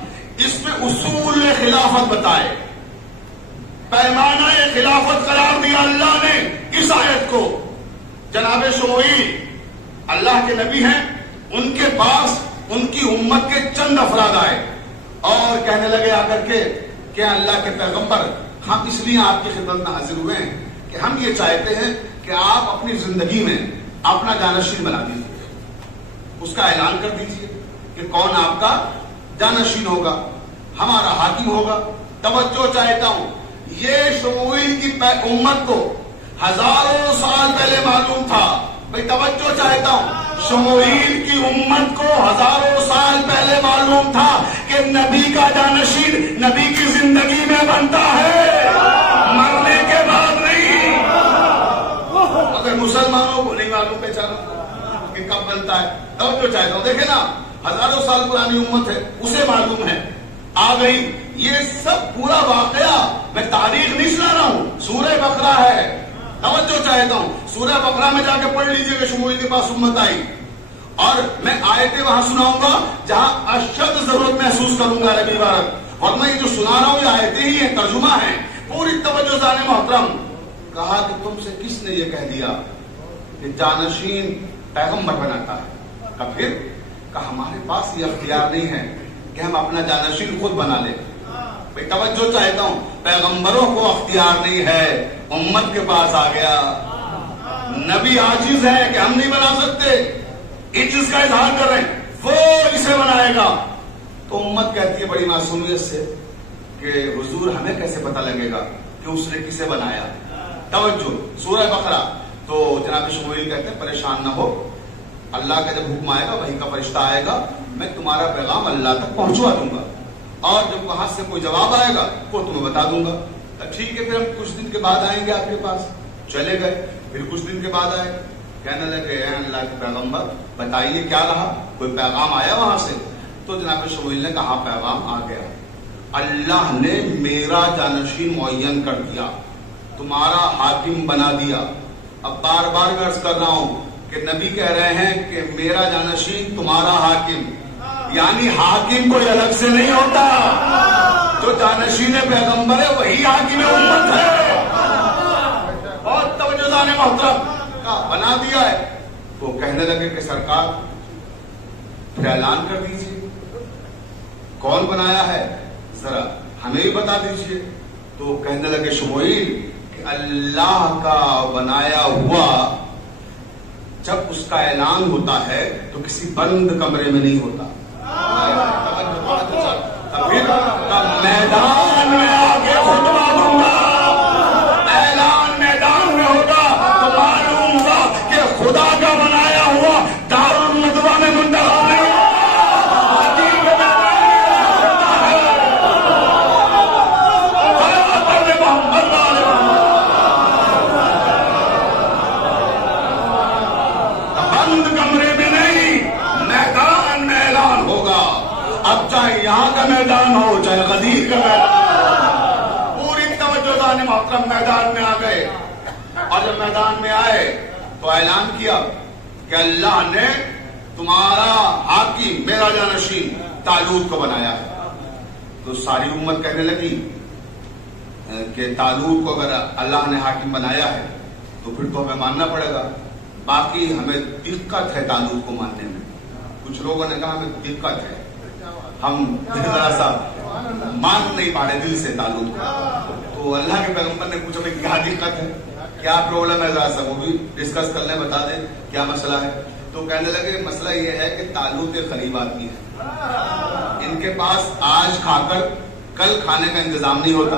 اس میں اصول خلافت بتائے، پیمانہ خلافت قرار دیا اللہ نے اس آیت کو۔ جناب شموئیل اللہ کے نبی ہیں، ان کے پاس ان کی امت کے چند افراد آئے اور کہنے لگے آ کر کے کہ اللہ کے پیغمبر ہم اس لیے آپ کی خدمت میں حاضر ہوئے ہیں کہ ہم یہ چاہتے ہیں کہ آپ اپنی زندگی میں اپنا جانشین بنا دیجیے، اس کا اعلان کر دیجیے کہ کون آپ کا جانشین ہوگا، ہمارا حاکم ہوگا۔ توجہ چاہتا ہوں، یہ شموئیل کی امت کو ہزاروں سال پہلے معلوم تھا۔ بھائی توجہ چاہتا ہوں، شموئیل کی امت کو ہزاروں سال پہلے معلوم تھا کہ نبی کا جانشین نبی کی زندگی میں بنتا ہے، مرنے کے بعد نہیں۔ مگر مسلمانوں کو نہیں معلوم بیچاروں کہ کب بنتا ہے۔ توجہ چاہتا ہوں، دیکھیں نا، ہزاروں سال پرانی امت ہے، اسے معلوم ہے، آ گئی۔ یہ سب پورا واقعہ میں تاریخ نہیں سنا رہا ہوں، سورہ بقرہ ہے۔ توجہ چاہتا ہوں، سورہ بقرہ میں جا کے پڑھ لیجئے کہ شموئیل کے پاس امت آئی اور میں آیتیں وہاں سناؤں گا جہاں اشد ضرورت محسوس کروں گا ربی بارک، ورنہ یہ جو سنا رہا ہوں یہ آیتیں ہی ہیں، ترجمہ ہیں. پوری توجہ زانے محترم. کہا کہ تم سے کس نے یہ کہہ دیا کہ جانشین پیغمبر بناتا ہے؟ کہا پھر؟ کہا ہمارے پاس یہ اختیار نہیں ہے کہ ہم اپنا جانشین خود بنا لیں. بھائی توجہ چاہتا ہوں، پیغمبروں کو اختیار نہیں ہے، امت کے پاس آ گیا. نبی عاجز ہے کہ ہم نہیں بنا سکتے، اس چیز کا اظہار کر رہے ہیں، وہ اسے بنائے گا. تو امت کہتی ہے بڑی معصومیت سے کہ حضور ہمیں کیسے پتہ لگے گا کہ اس نے کسے بنایا. توجہ سورہ بقرہ. تو جناب شموئیل کہتے ہیں پریشان نہ ہو، اللہ کا جب حکم آئے گا وحی کا فرشتہ آئے گا، میں تمہارا پیغام اللہ تک پہنچوا دوں گا، اور جب وہاں سے کوئی جواب آئے گا وہ تمہیں بتا دوں گا. ٹھیک ہے، پھر ہم کچھ دن کے بعد آئیں گے آپ کے پاس. چلے گئے، پھر کچھ دن کے بعد آئے، کہنے لگے اے اللہ کے پیغمبر بتائیے کیا رہا، کوئی پیغام آیا وہاں سے؟ تو جناب شموئیل نے کہا پیغام آ گیا، اللہ نے میرا جانشین معین کر دیا، تمہارا حاکم بنا دیا. اب بار بار میں عرض کر رہا ہوں کہ نبی کہہ رہے ہیں کہ میرا جانشین تمہارا حاکم، یعنی حاکم کوئی الگ سے نہیں ہوتا، جو جانشین پیغمبر ہے وہی حاکم امت ہے. بہت توجہ دانے محترم کا بنا دیا ہے. تو کہنے لگے کہ سرکار پھر اعلان کر دیجیے کون بنایا ہے، ذرا ہمیں بھی بتا دیجیے. تو کہنے لگے شموئیل کہ اللہ کا بنایا ہوا جب اس کا اعلان ہوتا ہے تو کسی بند کمرے میں نہیں ہوتا، پھر میدان میں آگے خطبہ دوں گا، اعلان میدان میں ہوگا تو معلوم ہوا کہ خدا کا بنایا ہوا دارالندوہ میں منتخب نہیں. چاہے یہاں کا میدان ہو چاہے غدیر کا میدان. پوری توجہ دانے محترم میدان میں آ گئے، اور جب میدان میں آئے تو اعلان کیا کہ اللہ نے تمہارا حاکم میرا جانشین طالوت کو بنایا ہے. تو ساری امت کہنے لگی کہ طالوت کو اگر اللہ نے حاکم بنایا ہے تو پھر تو ہمیں ماننا پڑے گا، باقی ہمیں دقت ہے طالوت کو ماننے میں. کچھ لوگوں نے کہا ہمیں دقت ہے، ہم ذرا سا مان نہیں پا رہے دل سے طالوت کو. تو اللہ کے پیغمبر نے پوچھا بھائی کیا دقت ہے، کیا پرابلم ہے، ذرا سا وہ بھی ڈسکس کر لیں، بتا دیں کیا مسئلہ ہے. تو کہنے لگے مسئلہ یہ ہے کہ طالوت ایک غریب آدمی ہے، ان کے پاس آج کھا کر کل کھانے کا انتظام نہیں ہوتا،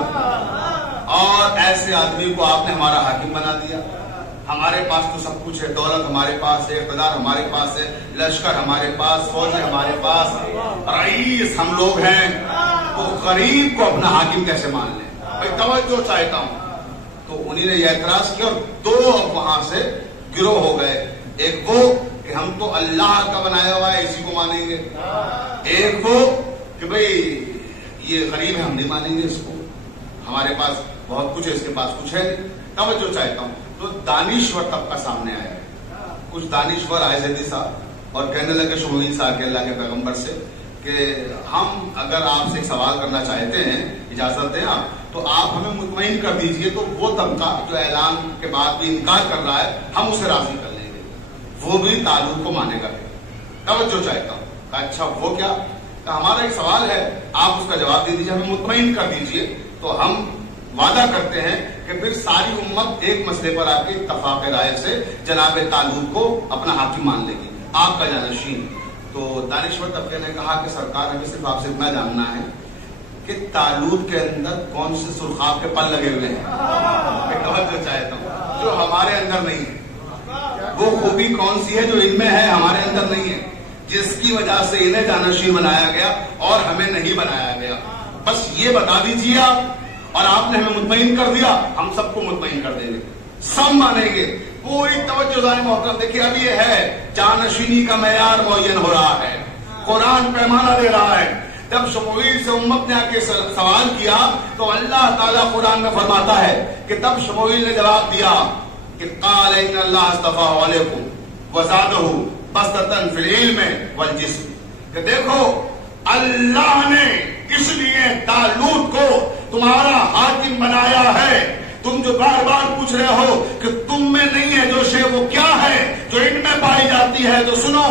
اور ایسے آدمی کو آپ نے ہمارا حاکم بنا دیا. ہمارے پاس تو سب کچھ ہے، دولت ہمارے پاس ہے، اقتدار ہمارے پاس ہے، لشکر ہمارے پاس، فوجیں ہمارے پاس، رئیس ہم لوگ ہیں، تو غریب کو اپنا حاکم کیسے مان لیں؟ بھائی توجہ چاہتا ہوں. تو انہی نے یہ اعتراض کیا، اور دو وہاں سے گروہ ہو گئے. ایک وہ کہ ہم تو اللہ کا بنایا ہوا ہے اسی کو مانیں گے، ایک وہ کہ بھائی یہ غریب ہے ہم نہیں مانیں گے اس کو، ہمارے پاس بہت کچھ ہے اس کے پاس کچھ ہے نہیں. توجہ چاہتا ہوں. تو دانشور طبقہ سامنے آیا، کچھ دانشور آئے زیدی صاحب اور کہنے لگے شموئیل صاحب کے اللہ کے پیغمبر سے کہ ہم اگر آپ سے ایک سوال کرنا چاہتے ہیں، اجازت دیں آپ، تو آپ ہمیں مطمئن کر دیجئے. تو وہ طبقہ جو اعلان کے بعد بھی انکار کر رہا ہے ہم اسے راضی کر لیں گے، وہ بھی طالوت کو مانے گا. توجہ چاہتا ہوں. اچھا وہ کیا؟ کہ ہمارا ایک سوال ہے، آپ اس کا جواب دے دیجئے، ہمیں مطمئن کر دیجئے، تو ہم وعدہ کرتے ہیں کہ پھر ساری امت ایک مسئلے پر آپ کے اتفاق رائے سے جناب طالوت کو اپنا حاکم مان لے گی، آپ کا جانشین. تو دانشور طبقے نے کہا کہ سرکار ہمیں صرف آپ سے اتنا جاننا ہے کہ طالوت کے اندر کون سے سرخاب کے پل لگے ہوئے ہیں، میں توجہ چاہتا ہوں، جو ہمارے اندر نہیں ہے، وہ خوبی کون سی ہے جو ان میں ہے ہمارے اندر نہیں ہے، جس کی وجہ سے انہیں جانشین بنایا گیا اور ہمیں نہیں بنایا گیا. بس یہ بتا دیجیے آپ، اور آپ نے ہمیں مطمئن کر دیا، ہم سب کو مطمئن کر دیں گے، سب مانیں گے. پوری توجہ ذہن محترم دیکھیے، اب یہ ہے جانشینی کا معیار معین ہو رہا ہے، قرآن پیمانہ دے رہا ہے. جب شموئیل سے امت نے آ کے سوال کیا تو اللہ تعالیٰ قرآن میں فرماتا ہے کہ تب شموئیل نے جواب دیا کہ قال ان اللہ اصطفیٰ علیکم وزادہ بسطتن فی العلم والجسم، کہ دیکھو اللہ نے اس لیے طالوت کو تمہارا حاکم بنایا ہے. تم جو بار بار پوچھ رہے ہو کہ تم میں نہیں ہے جو شے، وہ کیا ہے جو ان میں پائی جاتی ہے، تو سنو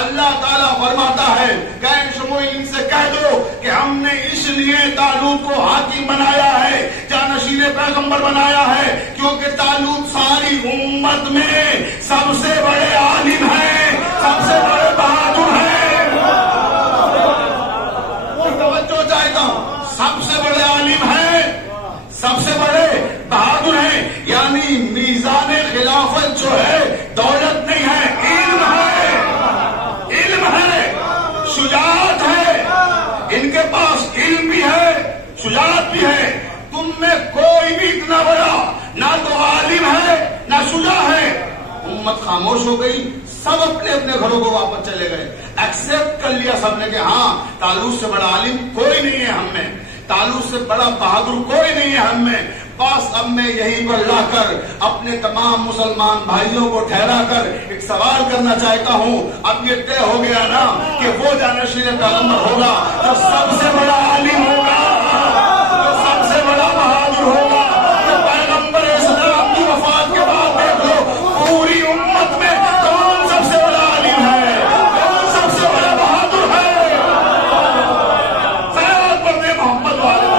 اللہ تعالیٰ فرماتا ہے کہ شموئیل ان سے کہہ دو کہ ہم نے اس لیے طالوت کو حاکم بنایا ہے، جانشین پیغمبر بنایا ہے، کیونکہ طالوت ساری امت میں سب سے بڑے عالم ہیں، سب سے بڑے بہادر ہیں. توجہ چاہتا ہوں، سب سے بڑے عالم ہیں، سب سے بڑے بہادر ہیں. یعنی میزان خلافت جو ہے دولت نہیں ہے، علم ہے، علم ہے، شجاعت ہے. ان کے پاس علم بھی ہے، شجاعت بھی ہے. تم میں کوئی بھی اتنا بڑا نہ تو عالم ہے نہ شجاع ہے. امت خاموش ہو گئی، سب اپنے اپنے گھروں کو واپس چلے گئے. ایکسپٹ کر لیا سب نے کہ ہاں طالوت سے بڑا عالم کوئی نہیں ہے ہم میں، طالوت سے بڑا بہادر کوئی نہیں ہے ہم میں. بس اب میں یہیں پر لا کر اپنے تمام مسلمان بھائیوں کو ٹھہرا کر ایک سوال کرنا چاہتا ہوں. اب یہ طے ہو گیا نا کہ وہ جانشین پیغمبر ہوگا جو سب سے بڑا عالم ہوگا، جو سب سے بڑا بہادر ہوگا. جو پیغمبر اسلام کی وفات کے بعد دیکھ لو پوری امت میں کون سب سے بڑا عالم ہے، کون سب سے بڑا بہادر ہے. سلام پڑھتے محمد والے.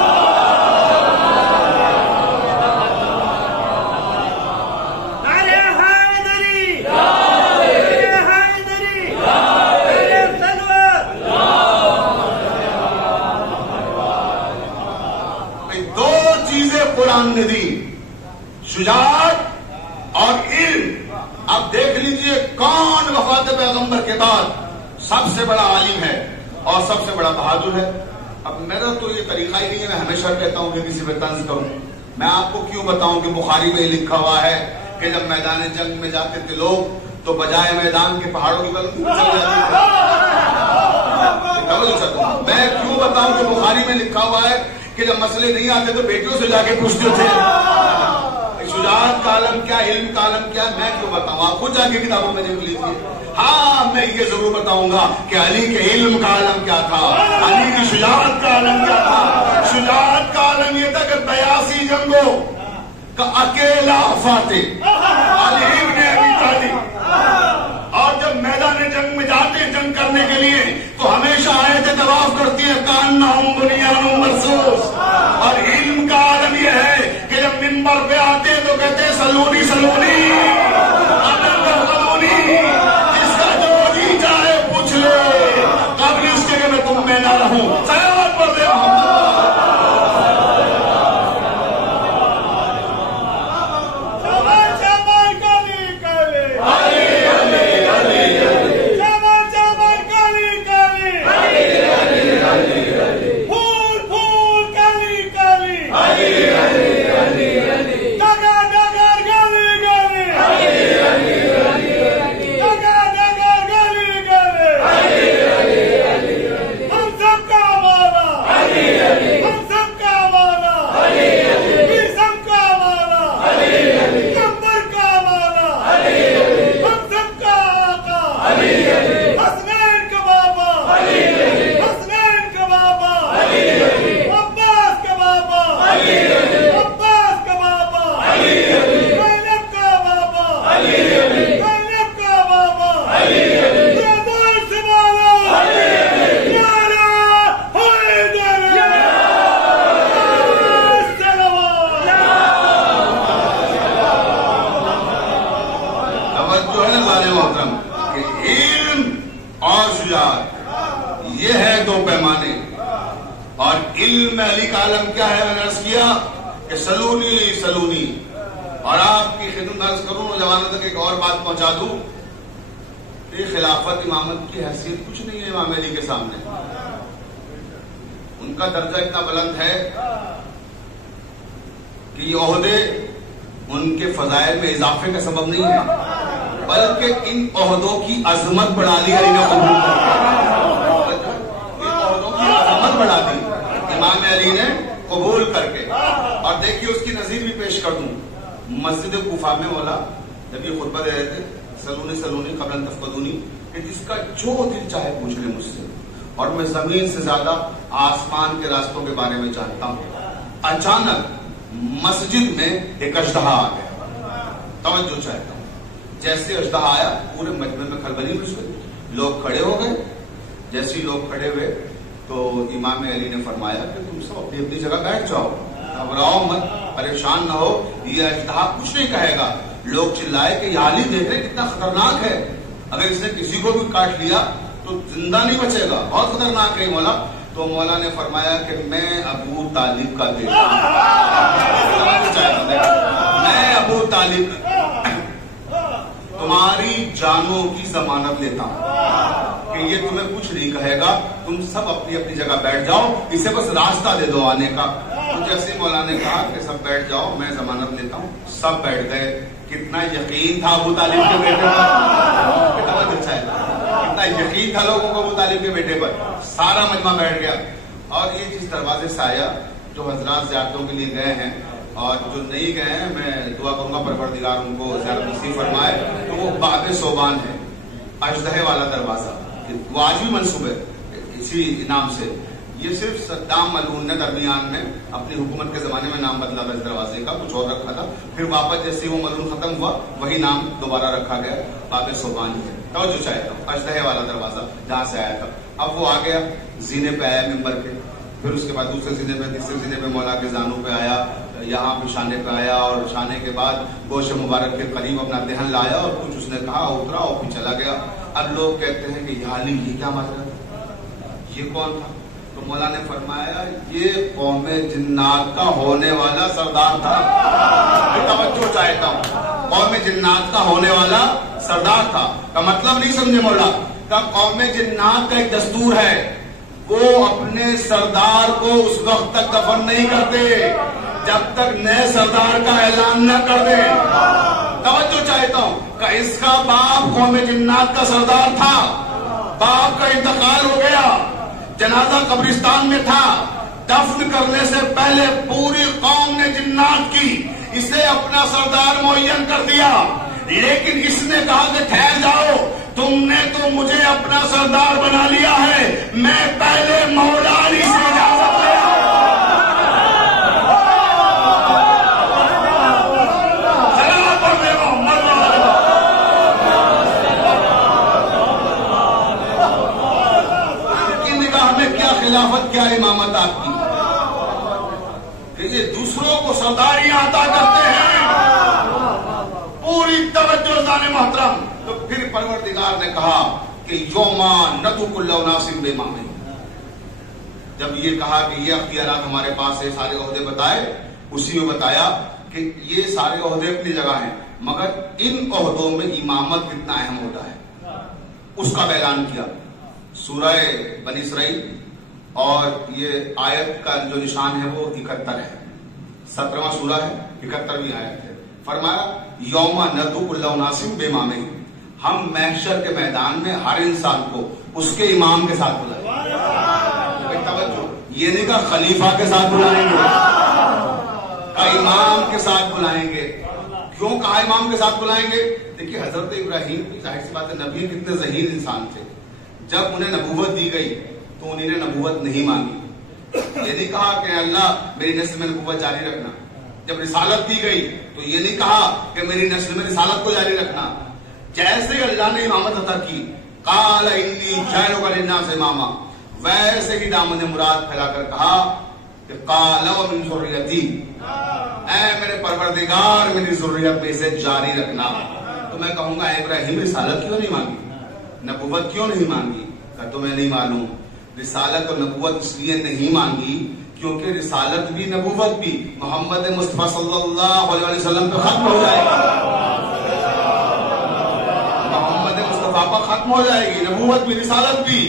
قرآن نے دی، شجاعت اور علم. اب دیکھ لیجئے کون وفات پیغمبر کے بعد سب سے بڑا عالم ہے اور سب سے بڑا بہادر ہے. اب میرا تو یہ طریقہ ہی نہیں ہے، میں ہمیشہ کہتا ہوں کہ کسی پہ طنز کروں. میں آپ کو کیوں بتاؤں کہ بخاری میں لکھا ہوا ہے کہ جب میدان جنگ میں جاتے تھے لوگ تو بجائے میدان کے پہاڑوں کی بلند چل جاتے تھے. میں کیوں بتاؤں کہ بخاری میں لکھا ہوا ہے کہ جب مسئلے نہیں آتے تو بیٹیوں سے جا کے پوچھتے تھے. شجاعت کا عالم کیا، علم کا عالم کیا، میں کیوں بتاؤں، آپ خود جا کے کتابوں میں دیکھ لیجیے. ہاں میں یہ ضرور بتاؤں گا کہ علی کے علم کا عالم کیا تھا، علی کی شجاعت کا عالم کیا تھا. شجاعت کا عالم یہ تھا کہ 82 جنگوں کا اکیلا فاتح علی ابن ابی طالب، اور جب میدان جنگ میں جاتے جنگ کرنے کے لیے تو ہمیشہ آیتیں طواف کرتی ہیں کانہم بنیان مرصوص. اور علم کا عالم یہ ہے کہ جب منبر پہ آتے تو کہتے سلونی سلونی سلونی، جس کا جو جی چاہے پوچھ لے، قبل اس کے میں تم میں نہ رہوں. سلام پر دے علم علی کا عالم کیا ہے. میں نے عرض کیا کہ سلونی سلونی. اور آپ کی خدمت عرض کروں نوجوانوں تک ایک اور بات پہنچا دوں، یہ خلافت امامت کی حیثیت کچھ نہیں ہے امام علی کے سامنے. ان کا درجہ اتنا بلند ہے کہ یہ عہدے ان کے فضائل میں اضافے کا سبب نہیں ہے، بلکہ ان عہدوں کی عظمت بڑھا دی علی نے قبول کر کے. عہدوں کی عظمت بڑھا دی امام علی نے قبول کر کے. اور دیکھیے اس کی نظیر بھی پیش کر دوں. مسجد کوفہ میں مولا جب یہ خطبہ دے رہے تھے سلونی سلونی قبل تفقدونی، کہ جس کا جو دل چاہے پوچھ لے مجھ سے، اور میں زمین سے زیادہ آسمان کے راستوں کے بارے میں جانتا ہوں۔ اچانک مسجد میں ایک اژدہا آ گیا، توجہ چاہتا ہوں، جیسے اژدہا آیا پورے مجمع میں کھلبلی مچ گئی، لوگ کھڑے ہو گئے۔ جیسے لوگ کھڑے ہوئے تو امام علی نے فرمایا کہ تم سب اپنی اپنی جگہ بیٹھ جاؤ، گھبراؤ مت، پریشان نہ ہو، یہ اژدہا کچھ نہیں کہے گا۔ لوگ چلائے کہ یہ علی دیکھ رہے کتنا خطرناک ہے، اگر اس نے کسی کو بھی کاٹ لیا تو زندہ نہیں بچے گا، بہت خطرناک ہے مولا۔ تو مولا نے فرمایا کہ میں ابو طالب کا بیٹا ہوں، میں ابو طالب تمہاری جانوں کی ضمانت لیتا ہوں کہ یہ تمہیں کچھ نہیں کہے گا، تم سب اپنی اپنی جگہ بیٹھ جاؤ، اسے بس راستہ دے دو آنے کا۔ تو جیسے مولا نے کہا کہ سب بیٹھ جاؤ، میں ضمانت لیتا ہوں، سب بیٹھ گئے۔ کتنا یقین تھا ابو طالب کے بیٹے پر، کتنا یقین تھا لوگوں کو ابو طالب کے بیٹے پر، سارا مجمع بیٹھ گیا۔ اور یہ جس دروازے سے آیا، جو حضرات زیارتوں کے لیے گئے ہیں اور جو نہیں گئے ہیں، میں دعا کروں گا پروردگار ان کو زیارت نصیب فرمائے، تو وہ باب صوبان ہے، اژدہے والا دروازہ، وہ آج بھی منسوب ہے اسی نام سے۔ یہ صرف صدام ملعون نے درمیان میں اپنی حکومت کے زمانے میں نام بدلا تھا اس دروازے کا، کچھ اور رکھا تھا، پھر واپس جیسے وہ ملعون ختم ہوا وہی نام دوبارہ رکھا گیا، باب صوبان ہے۔ توجہ چاہتا ہوں، اژدہے والا دروازہ جہاں سے آیا تھا۔ اب وہ آ گیا، زینے پہ آیا ممبر کے، پھر اس کے بعد دوسرے زینے پہ، تیسرے زینے پہ مولا کے زانوں پہ آیا، یہاں پہ شانے پہ آیا، اور شانے کے بعد گوش مبارک کے قریب اپنا دہن لایا اور کچھ اس نے کہا، اترا اور پھر چلا گیا۔ اب لوگ کہتے ہیں کہ یہ علی، یہ کیا مطلب ہے، یہ کون تھا؟ تو مولا نے فرمایا یہ قوم جنات کا ہونے والا سردار تھا۔ توجہ چاہتا ہوں، قوم جنات کا ہونے والا سردار تھا کا مطلب نہیں سمجھے مولا، کہ قوم جنات کا ایک دستور ہے، وہ اپنے سردار کو اس وقت تک دفن نہیں کرتے جب تک نئے سردار کا اعلان نہ کر دیں۔ توجہ چاہتا ہوں کہ اس کا باپ قوم جنات کا سردار تھا، باپ کا انتقال ہو گیا، جنازہ قبرستان میں تھا، دفن کرنے سے پہلے پوری قوم نے جنات کی اسے اپنا سردار معین کر دیا، لیکن اس نے کہا کہ ٹھہر جاؤ، تم نے تو مجھے اپنا سردار بنا لیا ہے، میں پہلے مولا علی سے اجازت لے آؤں۔ خلافت کیا امامت آپ کی کہ یہ دوسروں کو سرداریاں عطا کرتے ہیں، پوری توجہ زان محترم۔ تو پھر پروردگار نے کہا کہ یوما ندعو کل اناس بامامہم، جب یہ کہا کہ یہ اختیارات ہمارے پاس ہے، سارے عہدے بتائے، اسی میں بتایا کہ یہ سارے عہدے اپنی جگہ ہیں، مگر ان عہدوں میں امامت کتنا اہم ہوتا ہے اس کا اعلان کیا۔ سورہ بنی اسرائیل اور یہ آیت کا جو نشان ہے وہ 71 ہے، 17واں سورہ ہے، 71ویں آیت ہے۔ فرمایا یوم ندعو کل اناس بامامہم، ہم محشر کے میدان میں ہر انسان کو اس کے امام کے ساتھ بلائیں گے۔ توجہ، یہ نہیں کہا خلیفہ کے ساتھ بلائیں گے، کہا امام کے ساتھ بلائیں گے۔ کیوں کہا امام کے ساتھ بلائیں گے؟ دیکھیے حضرت ابراہیم کی ظاہر سی بات ہے، نبی کتنے ذہین انسان تھے، جب انہیں نبوت دی گئی تو انہیں نے نبوت نہیں مانگی، یہ نہیں کہا کہ اللہ میری نسل میں نبوت جاری رکھنا۔ جب رسالت دی گئی تو یہ نہیں کہا کہ میری نسل میں رسالت کو جاری رکھنا۔ جیسے اللہ نے امامت عطا کی، قال انی جاعلک للناس اماما، ویسے ہی دامن مراد پھیلا کر کہا کہ قال ومن ذریتی، اے میرے پروردگار میری ذریت میں اسے جاری رکھنا۔ تو میں کہوں گا ابراہیم رسالت کیوں نہیں مانگی، نبوت کیوں نہیں مانگی؟ کہ تمہیں نہیں معلوم، رسالت اور نبوت اس لیے نہیں مانگی کیونکہ رسالت بھی نبوت بھی محمد مصطفیٰ صلی اللہ علیہ وسلم پہ ختم ہو جائے گی، محمد مصطفیٰ پہ ختم ہو جائے گی، نبوت بھی رسالت بھی۔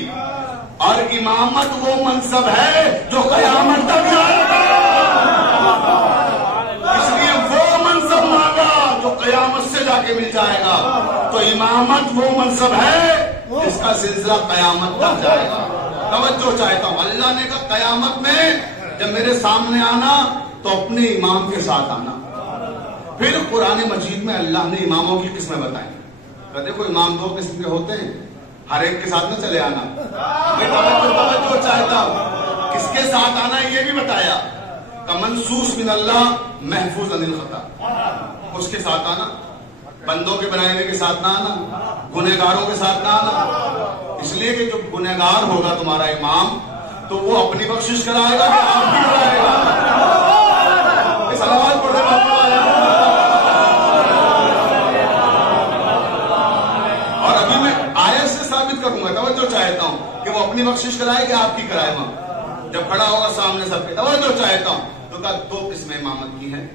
اور امامت وہ منصب ہے جو قیامت تک جائے گا، اس لیے وہ منصب مانگا جو قیامت سے جا کے مل جائے گا۔ تو امامت وہ منصب ہے جس کا سلسلہ قیامت تک جائے گا۔ توجہ چاہتا ہوں، اللہ نے کہا قیامت میں جب میرے سامنے آنا تو اپنے امام کے ساتھ آنا۔ پھر قرآن مجید میں اللہ نے اماموں کی قسمیں بتائیں کہ دیکھو امام دو قسم کے ہوتے ہیں، ہر ایک کے ساتھ نہ چلے آنا. میں توجہ چاہتا ہوں کس کے ساتھ آنا ہے یہ بھی بتایا. منسوس من اللہ محفوظ عن الخطا, اس کے ساتھ آنا, بندوں کے بنائے ہوئے کے ساتھ نہ آنا, گنہگاروں کے ساتھ نہ آنا. اس لیے کہ جو گنہگار ہوگا تمہارا امام تو وہ اپنی بخشش کرائے گا کہ آپ بھی کرائے گا. سلامات پڑھنے اور ابھی میں آیت سے ثابت کروں گا. توجہ چاہتا ہوں کہ وہ اپنی بخشش کرائے کہ آپ کی کرائے امام جب کھڑا ہوگا سامنے سب کے. توجہ چاہتا ہوں تو کہا دو قسمیں امامت کی ہیں.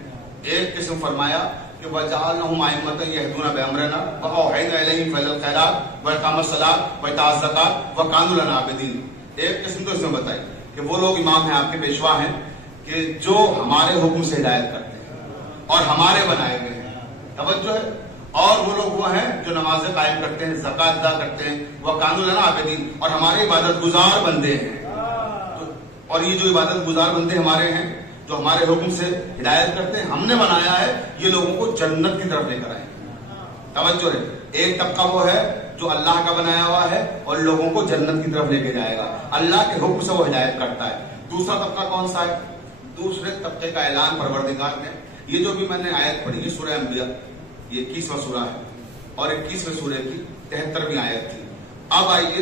ایک قسم فرمایا کہ وَجَعَلْنَهُمْ أَئِمَّةً يَهْدُونَ بِأَمْرِنَا وَأَوْحَيْنَا إِلَيْهِمْ فِعْلَ الْخَيْرَاتِ وَإِقَامَ الصَّلَاةِ وَإِيتَاءَ الزَّكَاةِ وَكَانُوا لَنَا عَابِدِينَ. ایک قسم تو اس نے بتائی کہ وہ لوگ امام ہیں, آپ کے پیشوا ہیں, کہ جو ہمارے حکم سے ہدایت کرتے ہیں اور ہمارے بنائے ہوئے ہیں. توجہ ہے. اور وہ لوگ وہ ہیں جو نمازیں قائم کرتے ہیں, زکات ادا کرتے ہیں, وَكَانُوا لَنَا عَابِدِينَ, اور ہمارے عبادت گزار بندے ہیں. اور یہ جو عبادت گزار بندے ہمارے ہیں جو ہمارے حکم سے ہدایت کرتے ہیں, ہم نے بنایا ہے یہ لوگوں کو جنت کی طرف لے کر آئے. توجہ ہے. ایک طبقہ وہ ہے جو اللہ کا بنایا ہوا ہے اور لوگوں کو جنت کی طرف لے کے جائے گا, اللہ کے حکم سے وہ ہدایت کرتا ہے. دوسرا طبقہ کون سا ہے؟ دوسرے طبقے کا اعلان پروردگار نے, یہ جو بھی میں نے آیت پڑھی یہ سورہ انبیاء, یہ 21واں سورہ ہے اور 21ویں سورہ کی 73ویں آیت تھی. اب آئیے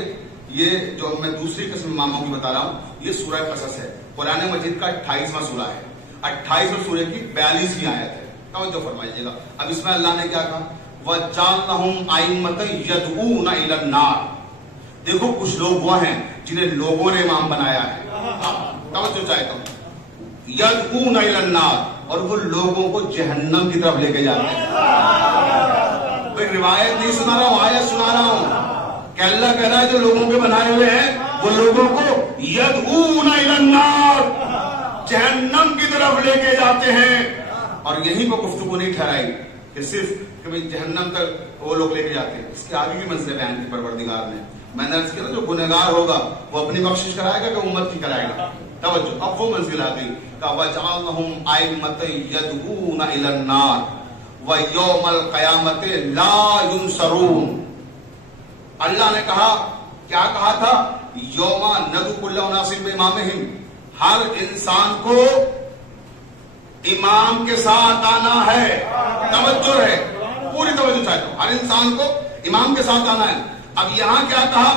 یہ جو میں دوسری قسم اماموں کی بتا رہا ہوں یہ سورہ قصص ہے, قرآن مجید کا 28واں سورہ ہے, 28ویں سورہ کی 42ویں آیت ہے. توجہ فرمائیے گا. اب اس میں اللہ نے کیا کہا؟ وَجَعَلْنَهُمْ أَئِمَّةً يَدْعُونَ إِلَى النَّارِ. دیکھو کچھ لوگ وہ ہیں جنہیں لوگوں نے امام بنایا ہے. توجہ چاہتا ہوں. يَدْعُونَ إِلَى النَّارِ, اور وہ لوگوں کو جہنم کی طرف لے کے جاتے ہیں. کوئی روایت نہیں سنا رہا ہوں, آیت سنا رہا ہوں کہ اللہ کہہ رہا ہے جو لوگوں کے بنائے ہوئے ہیں وہ لوگوں کو يَدْعُونَ إِلَى النَّارِ, جہنم کی طرف لے کے جاتے ہیں. اور یہیں کو گفتگو نہیں ٹھہرائی کہ صرف کہ بھئی جہنم تک وہ لوگ لے کے جاتے ہیں, اس کے آگے کی منزلیں بیان کی پروردگار نے. میں نے عرض کیا جو گنہگار ہوگا وہ اپنی بخشش کرائے گا کہ امت کی کرائے گا. توجہ, اب وہ منزل آ گئی کہ وَجَعَلْنَهُمْ أَئِمَّةً يَدْعُونَ إِلَى النَّارِ وَيَوْمَ الْقِيَامَةِ لَا يُنصَرُونَ. اللہ نے کہا, کیا کہا تھا؟ یوم ندعو کل اناس بامامہم, ہر انسان کو امام کے ساتھ آنا ہے. توجہ ہے, پوری توجہ چاہتا ہوں, ہر انسان کو امام کے ساتھ آنا ہے. اب یہاں کیا کہا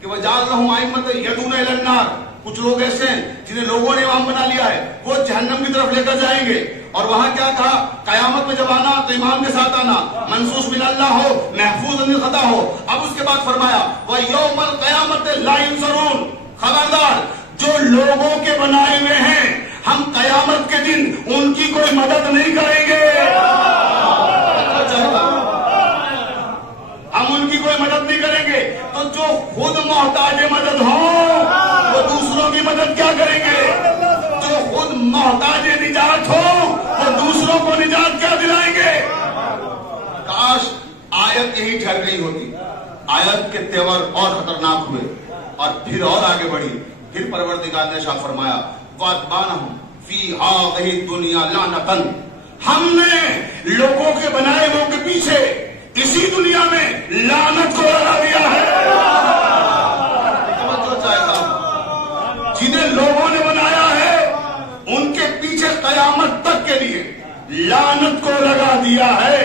کہ وَجَعَلْنَهُمْ أَئِمَّةً يَدْعُونَ إِلَى النَّارِ, کچھ لوگ ایسے ہیں جنہیں لوگوں نے امام بنا لیا ہے, وہ جہنم کی طرف لے کر جائیں گے. اور وہاں کیا کہا؟ قیامت میں جب آنا تو امام کے ساتھ آنا, منسوس من اللہ ہو, محفوظ عن الخطا ہو. اب اس کے بعد فرمایا وَيَوْمَ الْقِيَامَةِ لَا يُنصَرُونَ, خبردار جو لوگوں کے بنائے ہوئے ہیں ہم قیامت کے دن ان کی کوئی مدد نہیں کریں گے. ہم ان کی کوئی مدد نہیں کریں گے. تو جو خود محتاج مدد ہوں وہ دوسروں کی مدد کیا کریں گے؟ جو خود محتاج نجات ہو وہ دوسروں کو نجات کیا دلائیں گے؟ کاش آیت یہی ٹھہر گئی ہوتی. آیت کے تیور اور خطرناک ہوئے اور پھر اور آگے بڑھی. پھر پروردگار نے ارشاد فرمایا وَأَتْبَعْنَهُمْ فِي هَٰذِهِ الدُّنْيَا لَعْنَةً, ہم نے لوگوں کے بنائے ہوئے کے پیچھے اسی دنیا میں لعنت کو لگا دیا ہے. جنہیں لوگوں نے بنایا ہے ان کے پیچھے قیامت تک کے لیے لعنت کو لگا دیا ہے.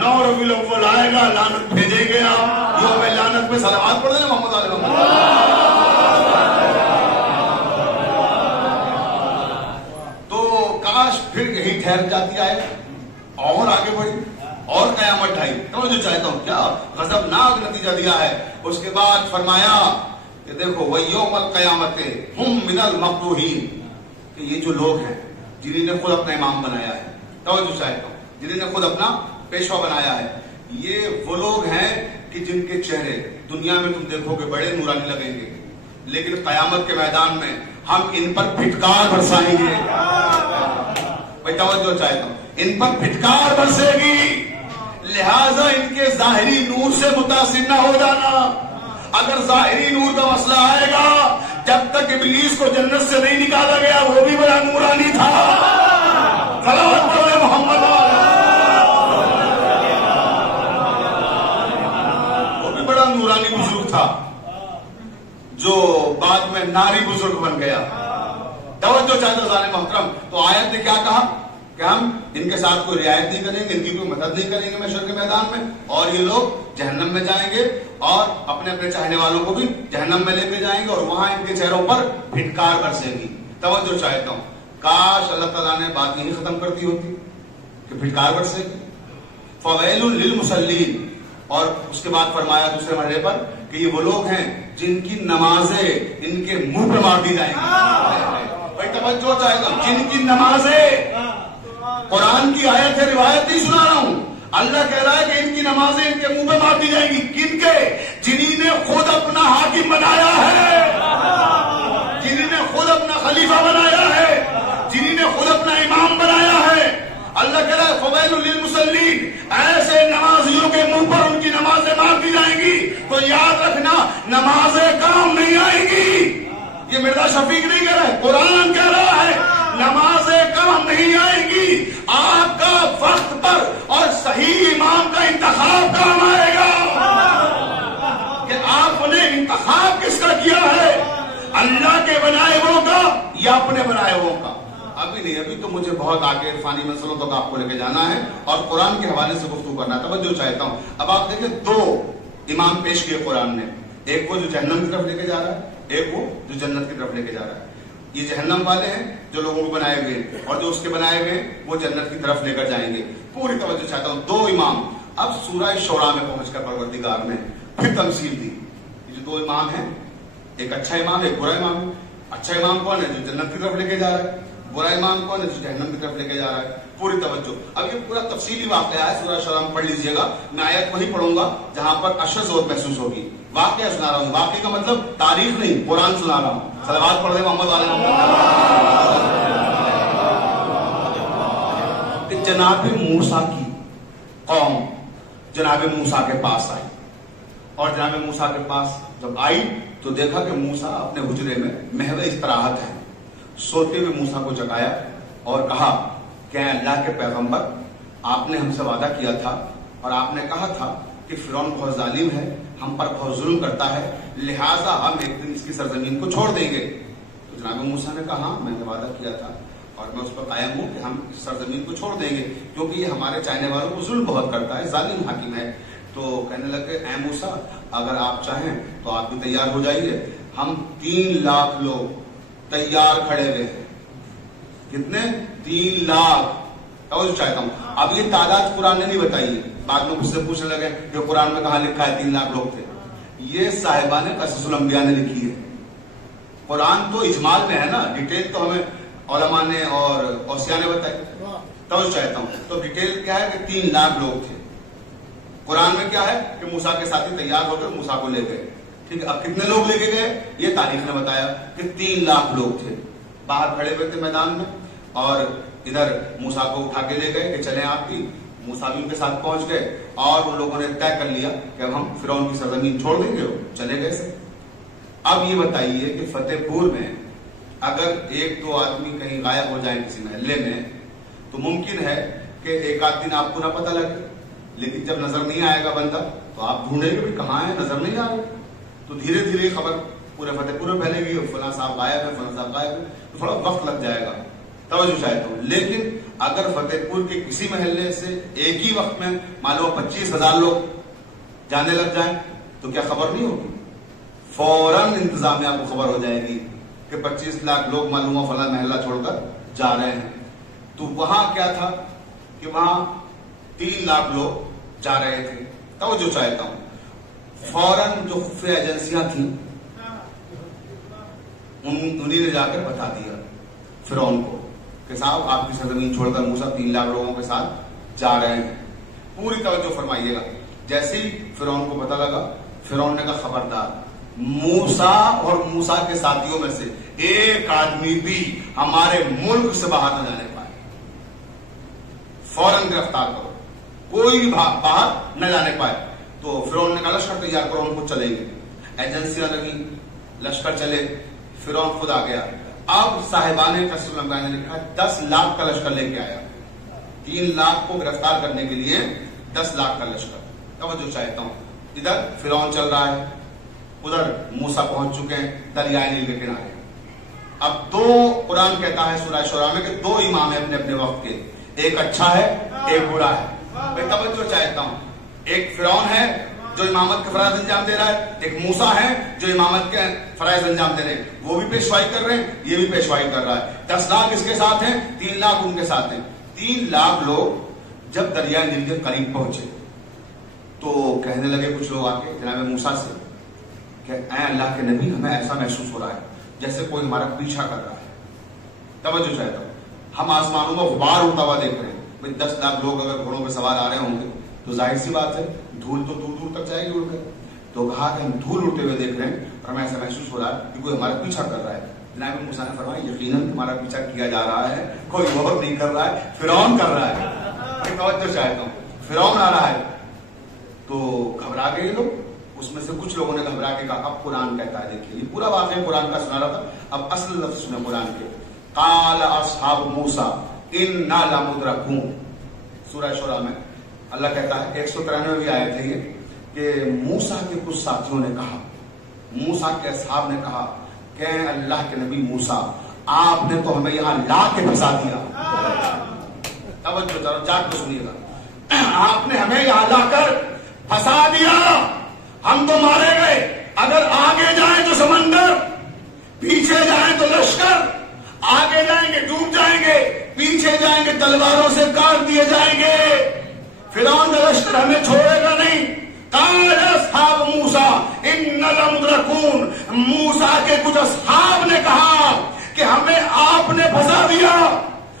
9 ربیع الاول آئے گا, لعنت بھیجیں گے آپ, جو ہمیں لعنت پہ صلوات پڑھ دیں محمد علیہ وسلم. پھر یہی ٹھہر جاتی آئے اور آگے بڑھی اور قیامت ڈھائی. توجہ چاہتا ہوں, کیا غضبناک نتیجہ دیا ہے. اس کے بعد فرمایا کہ دیکھو وَيَوْمَ الْقِيَامَةِ هُمْ مِنَ الْمَقْرُوحِينَ, کہ یہ جو لوگ ہیں جنہیں نے خود اپنا امام بنایا ہے, توجہ چاہتا ہوں, جنہیں نے خود اپنا پیشوا بنایا ہے, یہ وہ لوگ ہیں کہ جن کے چہرے دنیا میں تم دیکھو گے بڑے نورانی لگیں گے, لیکن قیامت کے میدان میں ہم ان پر پھٹکار برسائیں گے. بھائی توجہ چاہتا ہوں, ان پر پھٹکار برسے گی, لہذا ان کے ظاہری نور سے متاثر نہ ہو جانا. اگر ظاہری نور کا مسئلہ آئے گا, جب تک ابلیس کو جنت سے نہیں نکالا گیا وہ بھی بڑا نورانی تھا. صلوات پڑھیں محمد, وہ بھی بڑا نورانی بزرگ تھا جو بعد میں ناری بزرگ بن گیا. توجہ چاہتے ظالم محترم. تو آیت نے کیا کہا کہ ہم ان کے ساتھ کوئی رعایت نہیں کریں گے, ان کی کوئی مدد نہیں کریں گے محشر کے میدان میں, اور یہ لوگ جہنم میں جائیں گے اور اپنے اپنے چاہنے والوں کو بھی جہنم میں لے کے جائیں گے, اور وہاں ان کے چہروں پر پھٹکار برسے گی. توجہ چاہتا ہوں, کاش اللہ تعالیٰ نے بات یہی ختم کر دی ہوتی کہ پھٹکار برسے گی. فویل للمصلین, اور اس کے بعد فرمایا دوسرے مرحلے پر کہ یہ وہ لوگ ہیں جن کی نمازیں ان کے منہ پہ مار دی جائیں گی. بھائی توجہ چاہے گا, جن کی نمازیں, قرآن کی آیت ہے, روایت نہیں سنا رہا ہوں, اللہ کہہ رہا ہے کہ ان کی نمازیں ان کے منہ پہ مار دی جائیں گی. کن کے؟ جنہی نے خود اپنا حاکم بنایا ہے, جنہی نے خود اپنا خلیفہ بنایا ہے, جنہی نے خود اپنا امام بنایا ہے. اللہ کہہ رہا ہے فویل للمصلین, ایسے نمازیوں کے منہ پر ان کی نمازیں مار دی جائیں گی. تو یاد رکھنا, نمازیں کام نہیں آئیں گی. یہ مرزا شفیق نہیں کہہ رہا ہے, قرآن کہہ رہا ہے نمازیں کام نہیں آئیں گی. آپ کا وقت پر اور صحیح امام کا انتخاب کام آئے گا. کہ آپ نے انتخاب کس کا کیا ہے, اللہ کے بنائے وہ کا یا اپنے بنائے وہ کا؟ ابھی نہیں, ابھی تو مجھے بہت آگے عرفانی مسئلوں تک آپ کو لے کے جانا ہے اور قرآن کے حوالے سے گفتگو کرنا ہے. توجہ چاہتا ہوں. اب آپ دیکھیں, دو امام پیش کیے قرآن نے, ایک وہ جو جہنم کی طرف لے کے جا رہا ہے, ایک وہ جو جنت کی طرف لے کے جا رہا ہے. یہ جہنم والے ہیں جو لوگوں کو بنائے ہوئے, اور جو اس کے بنائے ہوئے وہ جنت کی طرف لے کر جائیں گے. پوری توجہ چاہتا ہوں. دو امام. اب سورہ شورا میں پہنچ کر پروردگار نے پھر تمثیل دی. یہ جو دو امام ہیں, ایک اچھا امام ہے, ایک برا امام ہے. اچھا امام کون ہے؟ جو جنت کی طرف لے کے جا رہا ہے. برا امام کون ہے؟ جو جہنم کی طرف لے کے جا رہا ہے. پوری توجہ. اب یہ پورا تفصیلی واقعہ ہے, سورہ شورا میں پڑھ لیجئے گا. میں آیت وہی پڑھوں گا جہاں پر اشد ضرورت محسوس ہوگی. واقعہ سنا رہا ہوں, واقعہ کا مطلب تاریخ نہیں, قرآن سنا رہا ہوں. صلوات پڑھ دیں محمد علیہ محمد. جناب موسیٰ کی قوم جناب موسیٰ کے پاس آئی, اور جناب موسیٰ کے پاس جب آئی تو دیکھا کہ موسیٰ اپنے حجرے میں محو استراحت ہے. سوتے ہوئے موسیٰ کو جگایا اور کہا کہ اے اللہ کے پیغمبر, آپ نے ہم سے وعدہ کیا تھا اور آپ نے کہا تھا کہ فرعون بہت ظالم ہے, ہم پر بہت ظلم کرتا ہے, لہٰذا ہم ایک دن اس کی سرزمین کو چھوڑ دیں گے. تو جناب موسیٰ نے کہا ہاں میں نے وعدہ کیا تھا اور میں اس پر قائم ہوں کہ ہم اس سرزمین کو چھوڑ دیں گے, کیونکہ یہ ہمارے چاہنے والوں کو ظلم بہت کرتا ہے, ظالم حاکم ہے. تو کہنے لگے اے موسیٰ اگر آپ چاہیں تو آپ بھی تیار ہو جائیے, ہم 3 لاکھ لوگ تیار کھڑے ہوئے ہیں. کتنے؟ 3 لاکھ. توجہ چاہتا ہوں. اب یہ تعداد قرآن نے نہیں بتائی ہے, بعد میں مجھ سے پوچھنے لگے کہ قرآن میں کہاں لکھا ہے 3 لاکھ لوگ تھے. یہ صاحبان قصص الانبیاء نے لکھی ہے. قرآن تو اجمال میں ہے نا, ڈیٹیل تو ہمیں علماء نے اور اوصیاء نے بتائی. توجہ چاہتا ہوں. تو ڈیٹیل کیا ہے کہ 3 لاکھ لوگ تھے. قرآن میں کیا ہے کہ موسیٰ کے ساتھی تیار ہو کر موسیٰ کو لے گئے. ٹھیک ہے, اب کتنے لوگ لے کے گئے یہ تاریخ نے بتایا کہ 3 لاکھ لوگ تھے. باہر کھڑے ہوئے تھے میدان میں, اور ادھر موسیٰ کو اٹھا کے لے گئے کہ چلیں آپ بھی. موسیٰ بھی ان کے ساتھ پہنچ گئے اور ان لوگوں نے طے کر لیا کہ اب ہم فرعون کی سرزمین چھوڑ دیں گے. چلے گئے سے. اب یہ بتائیے کہ فتح پور میں اگر 1-2 آدمی کہیں غائب ہو جائیں کسی محلے میں تو ممکن ہے کہ ایک آدھ دن آپ کو نہ پتہ لگے, لیکن جب نظر نہیں آئے گا بندہ تو آپ ڈھونڈیں گے کہاں ہے, نظر نہیں آ رہا. تو دھیرے دھیرے خبر پورے فتح پور میں پھیلے گی, فلاں صاحب غائب ہے, فلاں صاحب غائب ہے, تو تھوڑا وقت لگ جائے گا. توجہ چاہتا ہوں. لیکن اگر فتح پور کے کسی محلے سے ایک ہی وقت میں معلوم 25,000 لوگ جانے لگ جائیں تو کیا خبر نہیں ہوگی؟ فوراً انتظامیہ کو خبر ہو جائے گی کہ 25 لاکھ لوگ معلوم فلاں محلہ چھوڑ کر جا رہے ہیں. تو وہاں کیا تھا کہ وہاں 3 لاکھ لوگ جا رہے تھے. توجہ چاہتا ہوں. فوراً جو خفیہ ایجنسیاں تھیں انہیں نے جا کر بتا دیا فرعون کو کہ صاحب آپ کی سرزمین چھوڑ کر موسیٰ 3 لاکھ لوگوں کے ساتھ جا رہے ہیں. پوری توجہ فرمائیے گا. جیسے ہی فرعون کو پتا لگا, فرعون نے کہا خبردار, موسیٰ اور موسیٰ کے ساتھیوں میں سے ایک آدمی بھی ہمارے ملک سے باہر نہ جانے پائے. فوراً گرفتار کرو, کوئی باہر نہ جانے پائے. تو فرعون نے کہا لشکر تیار کرو, ہم خود چلیں گے. ایجنسیاں لگی, لشکر چلے, فرعون خود آ گیا. اب صاحبان قصص الانبیاء نے لکھا 10 لاکھ کا لشکر لے کے آیا. 3 لاکھ کو گرفتار کرنے کے لیے 10 لاکھ کا لشکر. توجہ چاہتا ہوں. ادھر فرعون چل رہا ہے, ادھر موسیٰ پہنچ چکے ہیں دریائے نیل کے کنارے. اب دو قرآن کہتا ہے سورہ شعراء میں کہ دو امام ہیں اپنے اپنے وقت کے, ایک اچھا ہے ایک برا ہے. میں توجہ چاہتا ہوں, ایک فرعون ہے جو امامت کے فرائض انجام دے رہا ہے, ایک موسیٰ ہے جو امامت کے فرائض انجام دے رہے ہیں. وہ بھی پیشوائی کر رہے ہیں, یہ بھی پیشوائی کر رہا ہے. 10 لاکھ اس کے ساتھ ہیں, 3 لاکھ ان کے ساتھ ہیں. 3 لاکھ لوگ جب دریائے نیل کے قریب پہنچے تو کہنے لگے کچھ لوگ آ کے جناب موسیٰ سے کہ اے اللہ کے نبی, ہمیں ایسا محسوس ہو رہا ہے جیسے کوئی ہمارا پیچھا کر رہا ہے. توجہ چاہتا ہوں, ہم آسمانوں میں غبار اڑتا ہوا دیکھ رہے ہیں. 10 لاکھ لوگ اگر گھوڑوں پہ سوار آ رہے ہوں گے تو ظاہر سی بات ہے دھول تو دور دور تک جائے گی اڑ کر. تو کہا کہ ہم دھول اڑتے ہوئے دیکھ رہے ہیں اور ہمیں ایسا محسوس ہو رہا ہے کہ کوئی ہمارا پیچھا کر رہا ہے. جناب موسیٰ نے فرمایا یقیناً ہمارا پیچھا کیا جا رہا ہے, کوئی اور نہیں کر رہا ہے, فرعون کر رہا ہے. توجہ چاہتا ہوں, فرعون آ رہا ہے. تو گھبرا گئے لوگ. اس میں سے کچھ لوگوں نے گھبرا کے کہا, اب قرآن کہتا ہے, دیکھیے یہ پورا واقعہ قرآن کا سنا رہا تھا, اب اصل لفظ سنیں قرآن کے. قال اصحاب موسیٰ انا لمدرکون. سورہ شعراء میں اللہ کہتا ہے 193 بھی آیت ہے یہ کہ موسیٰ کے کچھ ساتھیوں نے کہا, موسیٰ کے اصحاب نے کہا کہ اللہ کے نبی موسیٰ آپ نے تو ہمیں یہاں لا کے پھنسا دیا. توجہ جا کے سنیے گا, آپ نے ہمیں یہاں لا کر پھنسا دیا, ہم تو مارے گئے. اگر آگے جائیں تو سمندر, پیچھے جائیں تو لشکر. آگے جائیں گے ڈوب جائیں گے, پیچھے جائیں گے تلواروں سے کاٹ دیے جائیں گے. فرعون کا لشکر ہمیں چھوڑے گا نہیں. قال اصحاب موسیٰ انا لمدرکون. موسیٰ کے کچھ اصحاب نے کہا کہ ہمیں آپ نے پھنسا دیا.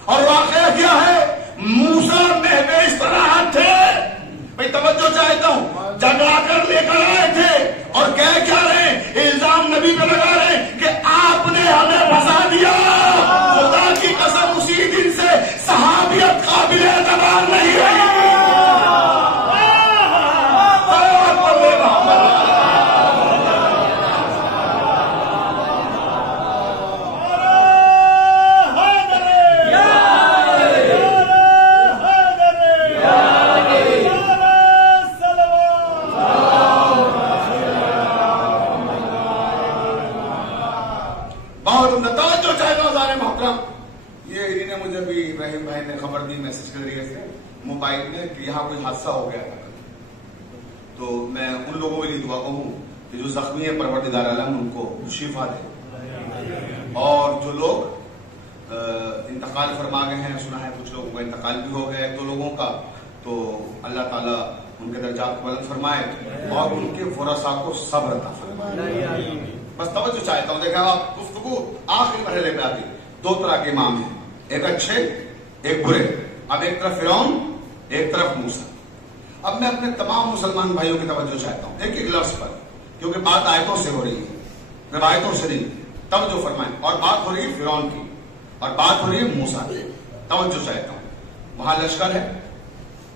اور واقعہ کیا ہے, موسیٰ محو استراحت تھے. میں توجہ چاہتا ہوں, جگا کر لے کر آئے تھے اور کہہ کیا رہے, الزام نبی پہ لگا رہے کہ آپ نے ہمیں پھنسا دیا. خدا کی قسم اسی دن سے صحابیت قابل اعتبار نہیں رہی. موبائل میں کہ یہاں کوئی حادثہ ہو گیا تھا. تو میں ان لوگوں کے لیے دعا ہوں کہ جو زخمی ہے پروردگار عالم ان کو شفا دے, اور جو لوگ انتقال فرما گئے ہیں, سنا ہے کچھ لوگوں کا انتقال بھی ہو گیا ہے 2 لوگوں کا, تو اللہ تعالیٰ ان کے درجات کو بلند فرمائے اور ان کے ورثاء کو صبر عطا فرمائے. بس توجہ چاہتا ہوں, دیکھیں آپ گفتگو آخری مرحلے پہ آتی. 2 طرح کے امام ہیں, ایک اچھے ایک برے. اب ایک طرف فرعون ایک طرف موسیٰ. اب میں اپنے تمام مسلمان بھائیوں کی توجہ چاہتا ہوں ایک ایک لفظ پر, کیونکہ بات آیتوں سے ہو رہی ہے, روایتوں سے نہیں. توجہ فرمائیں. اور بات ہو رہی ہے فرعون کی اور بات ہو رہی ہے موسیٰ کی. توجہ چاہتا ہوں. وہاں لشکر ہے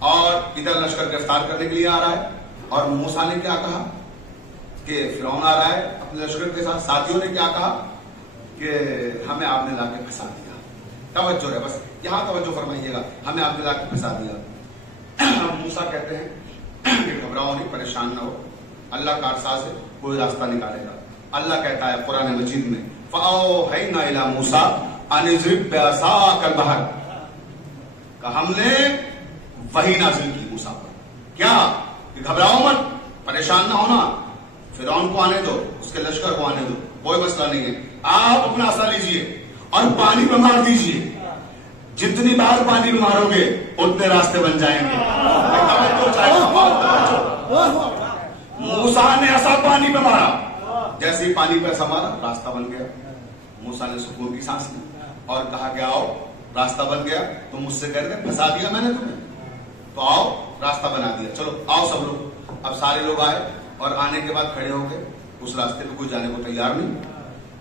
اور ادھر لشکر گرفتار کرنے کے لیے آ رہا ہے, اور موسیٰ نے کیا کہا کہ فرعون آ رہا ہے اپنے لشکر کے ساتھ. ساتھیوں نے کیا کہا کہ ہمیں آپ نے لا کے پھنسا دیا. توجہ ہے, بس یہاں توجہ فرمائیے گا, ہمیں آپ نے لا کے پھنسا دیا. موسیٰ کہتے ہیں کہ گھبراؤ نہیں, پریشان نہ ہو, اللہ کارساز ہے, کوئی راستہ نکالے گا. اللہ کہتا ہے قرآن مجید میں فَأَوْحَيْنَا إِلَىٰ مُوسَىٰ أَنِ اضْرِب بِعَصَاكَ الْبَحْرَ, کہ ہم نے وحی نازل کی موسیٰ پر. کیا کہ گھبراؤ مت, پریشان نہ ہونا, فرعون کو آنے دو, اس کے لشکر کو آنے دو, کوئی مسئلہ نہیں ہے. آپ اپنا عصا لیجئے اور پانی پہ مار دیجئے. جتنی بار پانی میں مارو گے اتنے راستے بن جائیں گے. موسیٰ نے ایسا پانی پہ مارا, جیسے ہی پانی پہ ایسا مارا راستہ بن گیا. موسیٰ نے سکون کی سانس لی اور کہا کہ آؤ, راستہ بن گیا. تو مجھ سے کہتے ہیں پھنسا دیا میں نے تمہیں, تو آؤ راستہ بنا دیا, چلو آؤ سب لوگ. اب سارے لوگ آئے اور آنے کے بعد کھڑے ہو گئے. اس راستے پہ کوئی جانے کو تیار نہیں.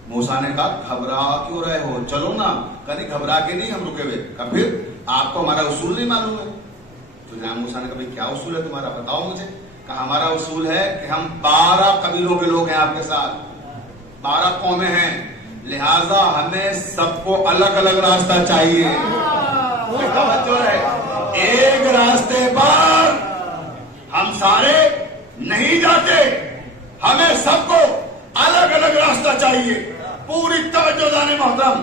موسیٰ نے کہا گھبرا کیوں رہے ہو, چلو نا. کہیں گھبرا کے نہیں ہم رکے ہوئے. کہا پھر آپ کو ہمارا اصول نہیں معلوم ہے. تو جناب موسیٰ نے کہا بھائی کیا اصول ہے تمہارا, بتاؤ مجھے. کہا ہمارا اصول ہے کہ ہم 12 قبیلوں کے لوگ ہیں آپ کے ساتھ, 12 قومیں ہیں, لہذا ہمیں سب کو الگ الگ راستہ چاہیے. ایک راستے پر ہم سارے نہیں جاتے, ہمیں سب کو الگ الگ راستہ چاہیے. پوری توجہ دانے محترم.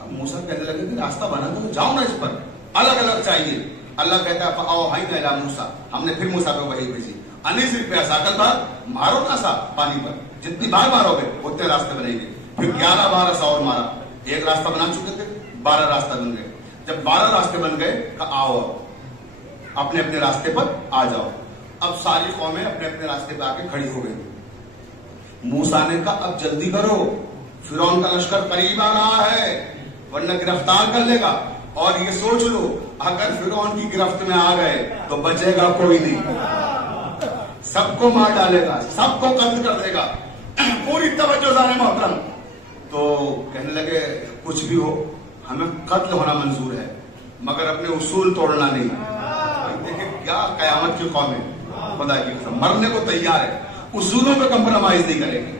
اب موسیٰ کہنے لگے کہ راستہ بنا دو، جاؤ نا اس پر، الگ الگ چاہیے. اللہ کہتا ہے فَأَوْحَيْنَا إِلَىٰ موسیٰ، ہم نے پھر موسیٰ پہ وحی بھیجی. انیس روپیہ ساکل بار مارو نا سا پانی پر، جتنی بار مارو گے اتنے راستے بنیں گے. پھر 11 بار ایسا اور مارا، ایک راستہ بنا چکے تھے، 12 راستہ بن گئے. جب 12 راستے بن گئے کہ آؤ اپنے اپنے راستے پر آ جاؤ. اب ساری قومیں اپنے اپنے راستے پہ آ کے کھڑی ہو گئی. موسیٰ نے کہا اب جلدی کرو، فرعون کا لشکر قریب آ رہا ہے ورنہ گرفتار کر لے گا. اور یہ سوچ لو اگر فرعون کی گرفت میں آ گئے تو بچے گا کوئی نہیں، سب کو مار ڈالے گا، سب کو قتل کر دے گا. پوری توجہ دانے محترم. تو کہنے لگے کچھ بھی ہو ہمیں قتل ہونا منظور ہے مگر اپنے اصول توڑنا نہیں. دیکھیں کیا قیامت کی قوم ہے، خدا کی قسم مرنے کو تیار ہے، اصولوں پہ کمپرومائز نہیں کریں گے.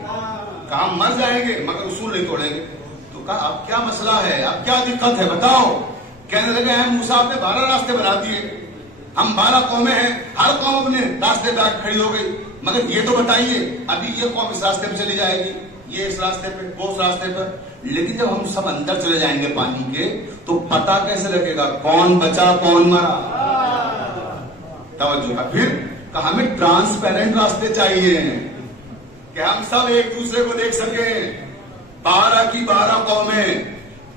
کہا ہم مر جائیں گے مگر اصول نہیں توڑیں گے. تو کہا اب کیا مسئلہ ہے، اب کیا دقت ہے بتاؤ. کہنے لگے ہیں موسیٰ آپ نے 12 راستے بنا دیے، ہم 12 قومیں ہیں، ہر قوم اپنے راستے پہ کھڑی ہو گئی، مگر یہ تو بتائیے ابھی یہ قوم اس راستے پہ چلی جائے گی، یہ اس راستے پہ، وہ اس راستے پر. لیکن جب ہم سب اندر چلے جائیں گے پانی کے تو پتہ کیسے لگے گا کون بچا کون مرا. توجہ. پھر کہا ہمیں ٹرانسپیرنٹ راستے چاہیے کہ ہم سب ایک دوسرے کو دیکھ سکیں. 12 کی 12 قومیں،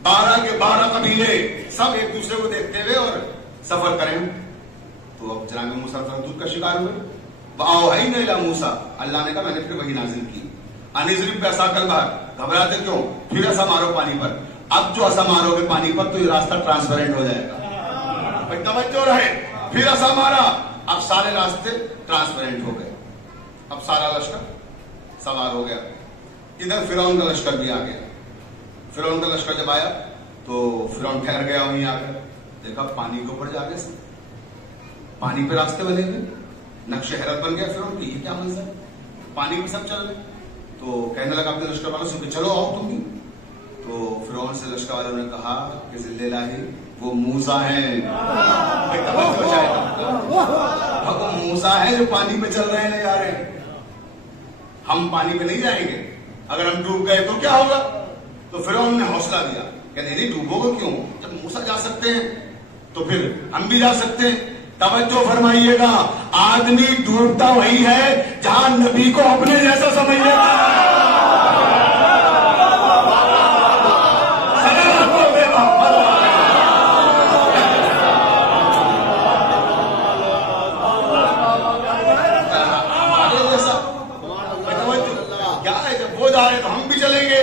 12 کے 12 قبیلے سب ایک دوسرے کو دیکھتے ہوئے اور سفر کریں. تو اب جناب موسیٰ تردد کا شکار ہوئے. وَأَوْحَيْنَا إِلَىٰ موسیٰ، اللہ نے کہا میں نے پھر وحی نازل کی. انضرب بعصاک البحر، گھبراتے کیوں، پھر ایسا مارو پانی پر. اب جو ایسا مارو گے پانی پر تو یہ راستہ ٹرانسپیرنٹ ہو جائے گا. بھائی توجہ رہے. پھر ایسا مارا، اب سارے راستے ٹرانسپیرنٹ ہو گئے. اب سارا لشکر سوار ہو گیا. ادھر فرعون کا لشکر بھی آ گیا. فرعون کا لشکر جب آیا تو فرعون ٹھہر گیا وہیں آ کر، دیکھا پانی کے اوپر جا کے پانی پہ راستے بنے گئے. نقش حیرت بن گیا فرعون کی، یہ کیا منظر ہے، پانی میں سب چل رہے. تو کہنے لگا اپنے لشکر والوں سے کہ چلو آؤ تم بھی. تو فرعون سے لشکر والوں نے کہا کہ ذل الہی وہ موسیٰ ہیں. وہ موسیٰ ہیں جو پانی پہ چل رہے ہیں، نہیں آ رہے. ہم پانی پہ نہیں جائیں گے، اگر ہم ڈوب گئے تو کیا ہوگا. تو فرعون نے حوصلہ دیا کہ نہیں ڈوبو گے کیوں، جب موسیٰ جا سکتے ہیں تو پھر ہم بھی جا سکتے ہیں. توجہ فرمائیے گا، آدمی ڈوبتا وہی ہے جہاں نبی کو اپنے جیسا سمجھ لیتا ہے. کیا ہے جب وہ جا رہے تو ہم بھی چلیں گے.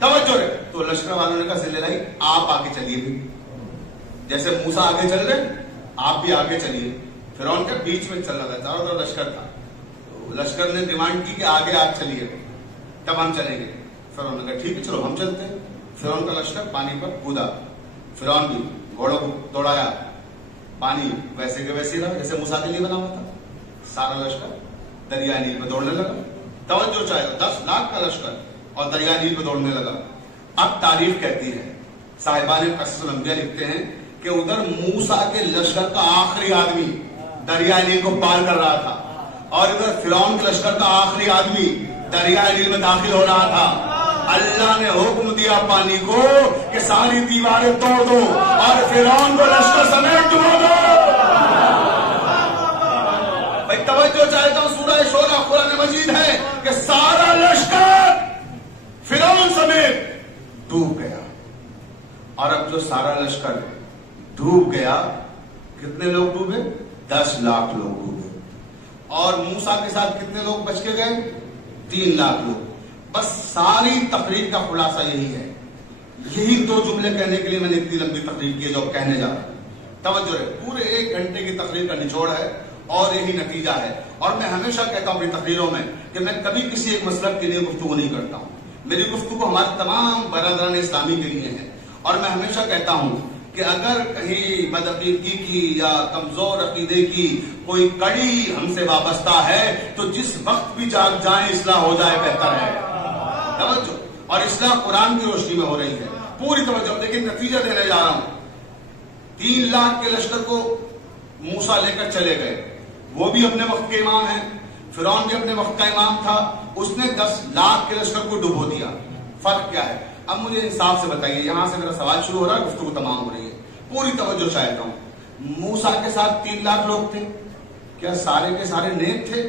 توجہ رہے. تو لشکر والوں نے کہا ذل الہی آپ آگے چلیے بھی، جیسے موسیٰ آگے چل رہے آپ بھی آگے چلیے. فرعون کے بیچ میں چل رہا تھا، چاروں طرف لشکر تھا. تو لشکر نے ڈیمانڈ کی کہ آگے آپ چلیے تب ہم چلیں گے. فرعون نے کہا ٹھیک ہے چلو ہم چلتے ہیں. فرعون کا لشکر پانی پر کودا. فرعون بھی گھوڑوں کو دوڑایا، پانی ویسے کے ویسے رہا جیسے موسیٰ کے لیے بنا ہوا تھا. سارا لشکر دریائے نیل پہ دوڑنے لگا. توجہ چاہے 10 لاکھ کا لشکر اور دریائے نیل پہ دوڑنے لگا. اب تاریخ کہتی ہے، صاحبان قصص الانبیاء لکھتے ہیں کہ ادھر موسیٰ کے لشکر کا آخری آدمی دریائے نیل کو پار کر رہا تھا اور ادھر فرعون کے لشکر کا آخری آدمی دریائے نیل میں داخل ہو رہا تھا. اللہ نے حکم دیا پانی کو کہ ساری دیواریں توڑ دو اور فرعون کو لشکر سمیت ڈبو دو. بھائی توجہ چاہتا ہوں، سورہ شورى قرآن مجید ہے کہ سارا لشکر فرعون سمیت ڈوب گیا. اور اب جو سارا لشکر ڈوب گیا، کتنے لوگ ڈوبے؟ 10 لاکھ لوگ ڈوبے. اور موسیٰ کے ساتھ کتنے لوگ بچ کے گئے؟ 3 لاکھ لوگ. بس ساری تقریر کا خلاصہ یہی ہے. یہی 2 جملے کہنے کے لیے میں نے اتنی لمبی تقریر کی جو کہنے جا رہا ہوں. توجہ رہے، پورے 1 گھنٹے کی تقریر کا نچوڑ ہے اور یہی نتیجہ ہے. اور میں ہمیشہ کہتا ہوں اپنی تقریروں میں کہ میں کبھی کسی ایک مسلک کے لیے گفتگو نہیں کرتا ہوں. میری گفتگو ہمارے تمام برادران اسلامی کے لیے ہے. اور میں ہمیشہ کہتا ہوں کہ اگر کہیں بدعقیدگی کی یا کمزور عقیدے کی کوئی کڑی ہم سے وابستہ ہے تو جس وقت بھی جاگ جائیں اصلاح ہو جائے بہتر ہے. توجہ. اور اصلاح قرآن کی روشنی میں ہو رہی ہے. پوری توجہ. لیکن نتیجہ دینے جا رہا ہوں. 3 لاکھ کے لشکر کو موسیٰ لے کر چلے گئے، وہ بھی اپنے وقت کے امام ہیں. فرعون بھی اپنے وقت کا امام تھا، اس نے 10 لاکھ کے لشکر کو ڈبو دیا. فرق کیا ہے؟ اب مجھے انصاف سے بتائیے، یہاں سے میرا سوال شروع ہو رہا ہے، گفتگو تمام ہو رہی ہے، پوری توجہ چاہتا ہوں. موسیٰ کے ساتھ 3 لاکھ لوگ تھے، کیا سارے کے سارے نیک تھے؟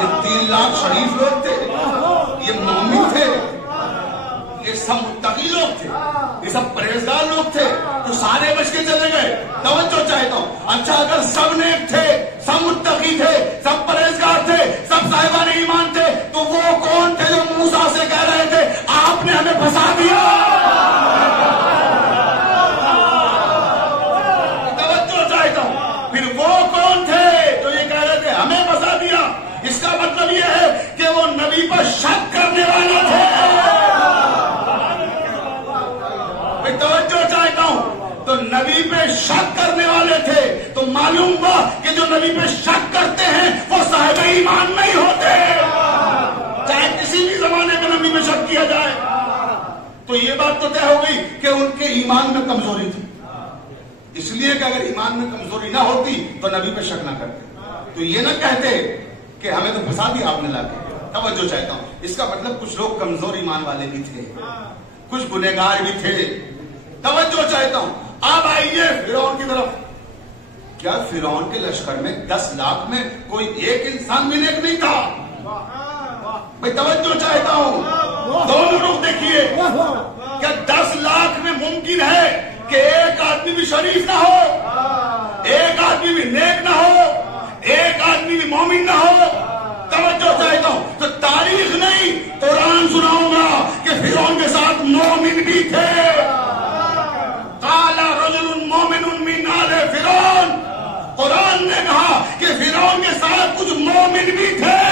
یہ 3 لاکھ شریف لوگ تھے، یہ مومن تھے، یہ سب متقی لوگ تھے، یہ سب پرہیزگار لوگ تھے، تو سارے بچ کے چلے گئے. توجہ چاہتا ہوں. اچھا اگر سب نیک تھے، سب متقی تھے، سب پرہیزگار تھے، سب صاحبان ایمان تھے، تو وہ کون تھے جو موسیٰ سے کہہ رہے تھے آپ نے ہمیں پھنسا دیا؟ توجہ چاہتا ہوں. پھر وہ کون تھے جو یہ کہہ رہے تھے ہمیں پھنسا دیا؟ اس کا مطلب یہ ہے کہ وہ نبی پر شک کرنے والے تھے. توجہ چاہتا ہوں. تو نبی پہ شک کرنے والے تھے، تو معلوم ہوا کہ جو نبی پہ شک کرتے ہیں وہ صاحب ایمان نہیں ہوتے، چاہے کسی بھی زمانے میں نبی پہ شک کیا جائے. تو یہ بات تو طے ہو گئی کہ ان کے ایمان میں کمزوری تھی، اس لیے کہ اگر ایمان میں کمزوری نہ ہوتی تو نبی پہ شک نہ کرتے، تو یہ نہ کہتے کہ ہمیں تو پھنسا دیا آپ نے لا کے. توجہ چاہتا ہوں. اس کا مطلب کچھ لوگ کمزور ایمان والے بھی تھے، کچھ گنہگار بھی تھے. توجہ چاہتا ہوں. اب آئیے فرعون کی طرف. کیا فرعون کے لشکر میں 10 لاکھ میں کوئی ایک انسان بھی نیک نہیں تھا؟ بھائی توجہ چاہتا ہوں. دونوں لوگ دیکھیے، کیا 10 لاکھ میں ممکن ہے کہ ایک آدمی بھی شریف نہ ہو، ایک آدمی بھی نیک نہ ہو، ایک آدمی بھی مومن نہ ہو؟ توجہ چاہتا ہوں. تو تاریخ نہیں قرآن سناؤں گا کہ فرعون کے ساتھ مومن بھی تھے. قال رجل مومن من آل فرعون. قرآن نے کہا کہ فرعون کے ساتھ کچھ مومن بھی تھے.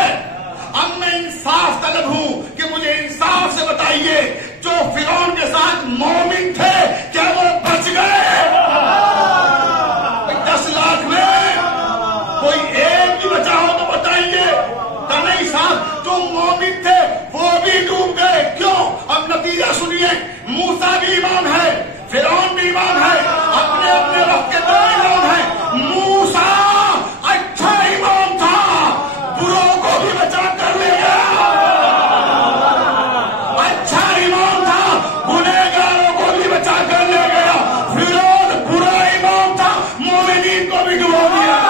اب میں انصاف طلب ہوں کہ مجھے انصاف سے بتائیے، جو فرعون کے ساتھ مومن تھے کیا وہ بچ گئے؟ 10 لاکھ میں کوئی ایک بھی بچا ہو تو بتائیے. نہیں صاحب، جو مومن تھے وہ بھی ڈوب گئے. کیوں؟ اب نتیجہ سنیے. موسیٰ بھی امام ہے، فرعون بھی امام ہے، اپنے اپنے وقت کے 2 امام ہیں. موسیٰ اچھا امام تھا، بروں کو بھی بچا کر لے گیا. اچھا امام تھا، گنہگاروں کو بھی بچا کر لے گیا. فرعون برا امام تھا، مومنین کو بھی ڈبو دیا.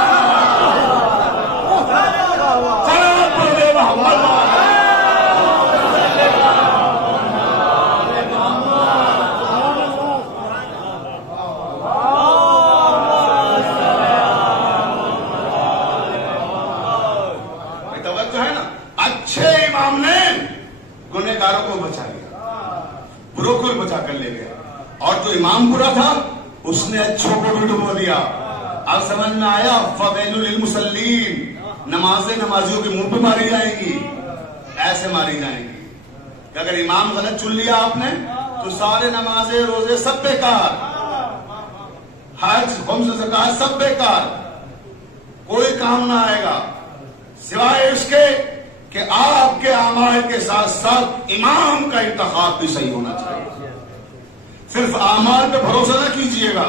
گنہگاروں کو بچا لیا، بروں کو بھی بچا کر لے گیا، اور جو امام برا تھا اس نے اچھوں کو بھی ڈبو دیا. اب سمجھ میں آیا؟ فویل للمصلین. نمازیں نمازیوں کے منہ پہ ماری جائیں گی، ایسے ماری جائیں گی کہ اگر امام غلط چن لیا آپ نے تو سارے نمازیں روزے سب بیکار، حج خمس زکات سب بیکار، کوئی کام نہ آئے گا سوائے اس کے کہ آپ کے اعمال کے ساتھ ساتھ امام کا انتخاب بھی صحیح ہونا چاہیے. صرف اعمال پہ بھروسہ نہ کیجیے گا.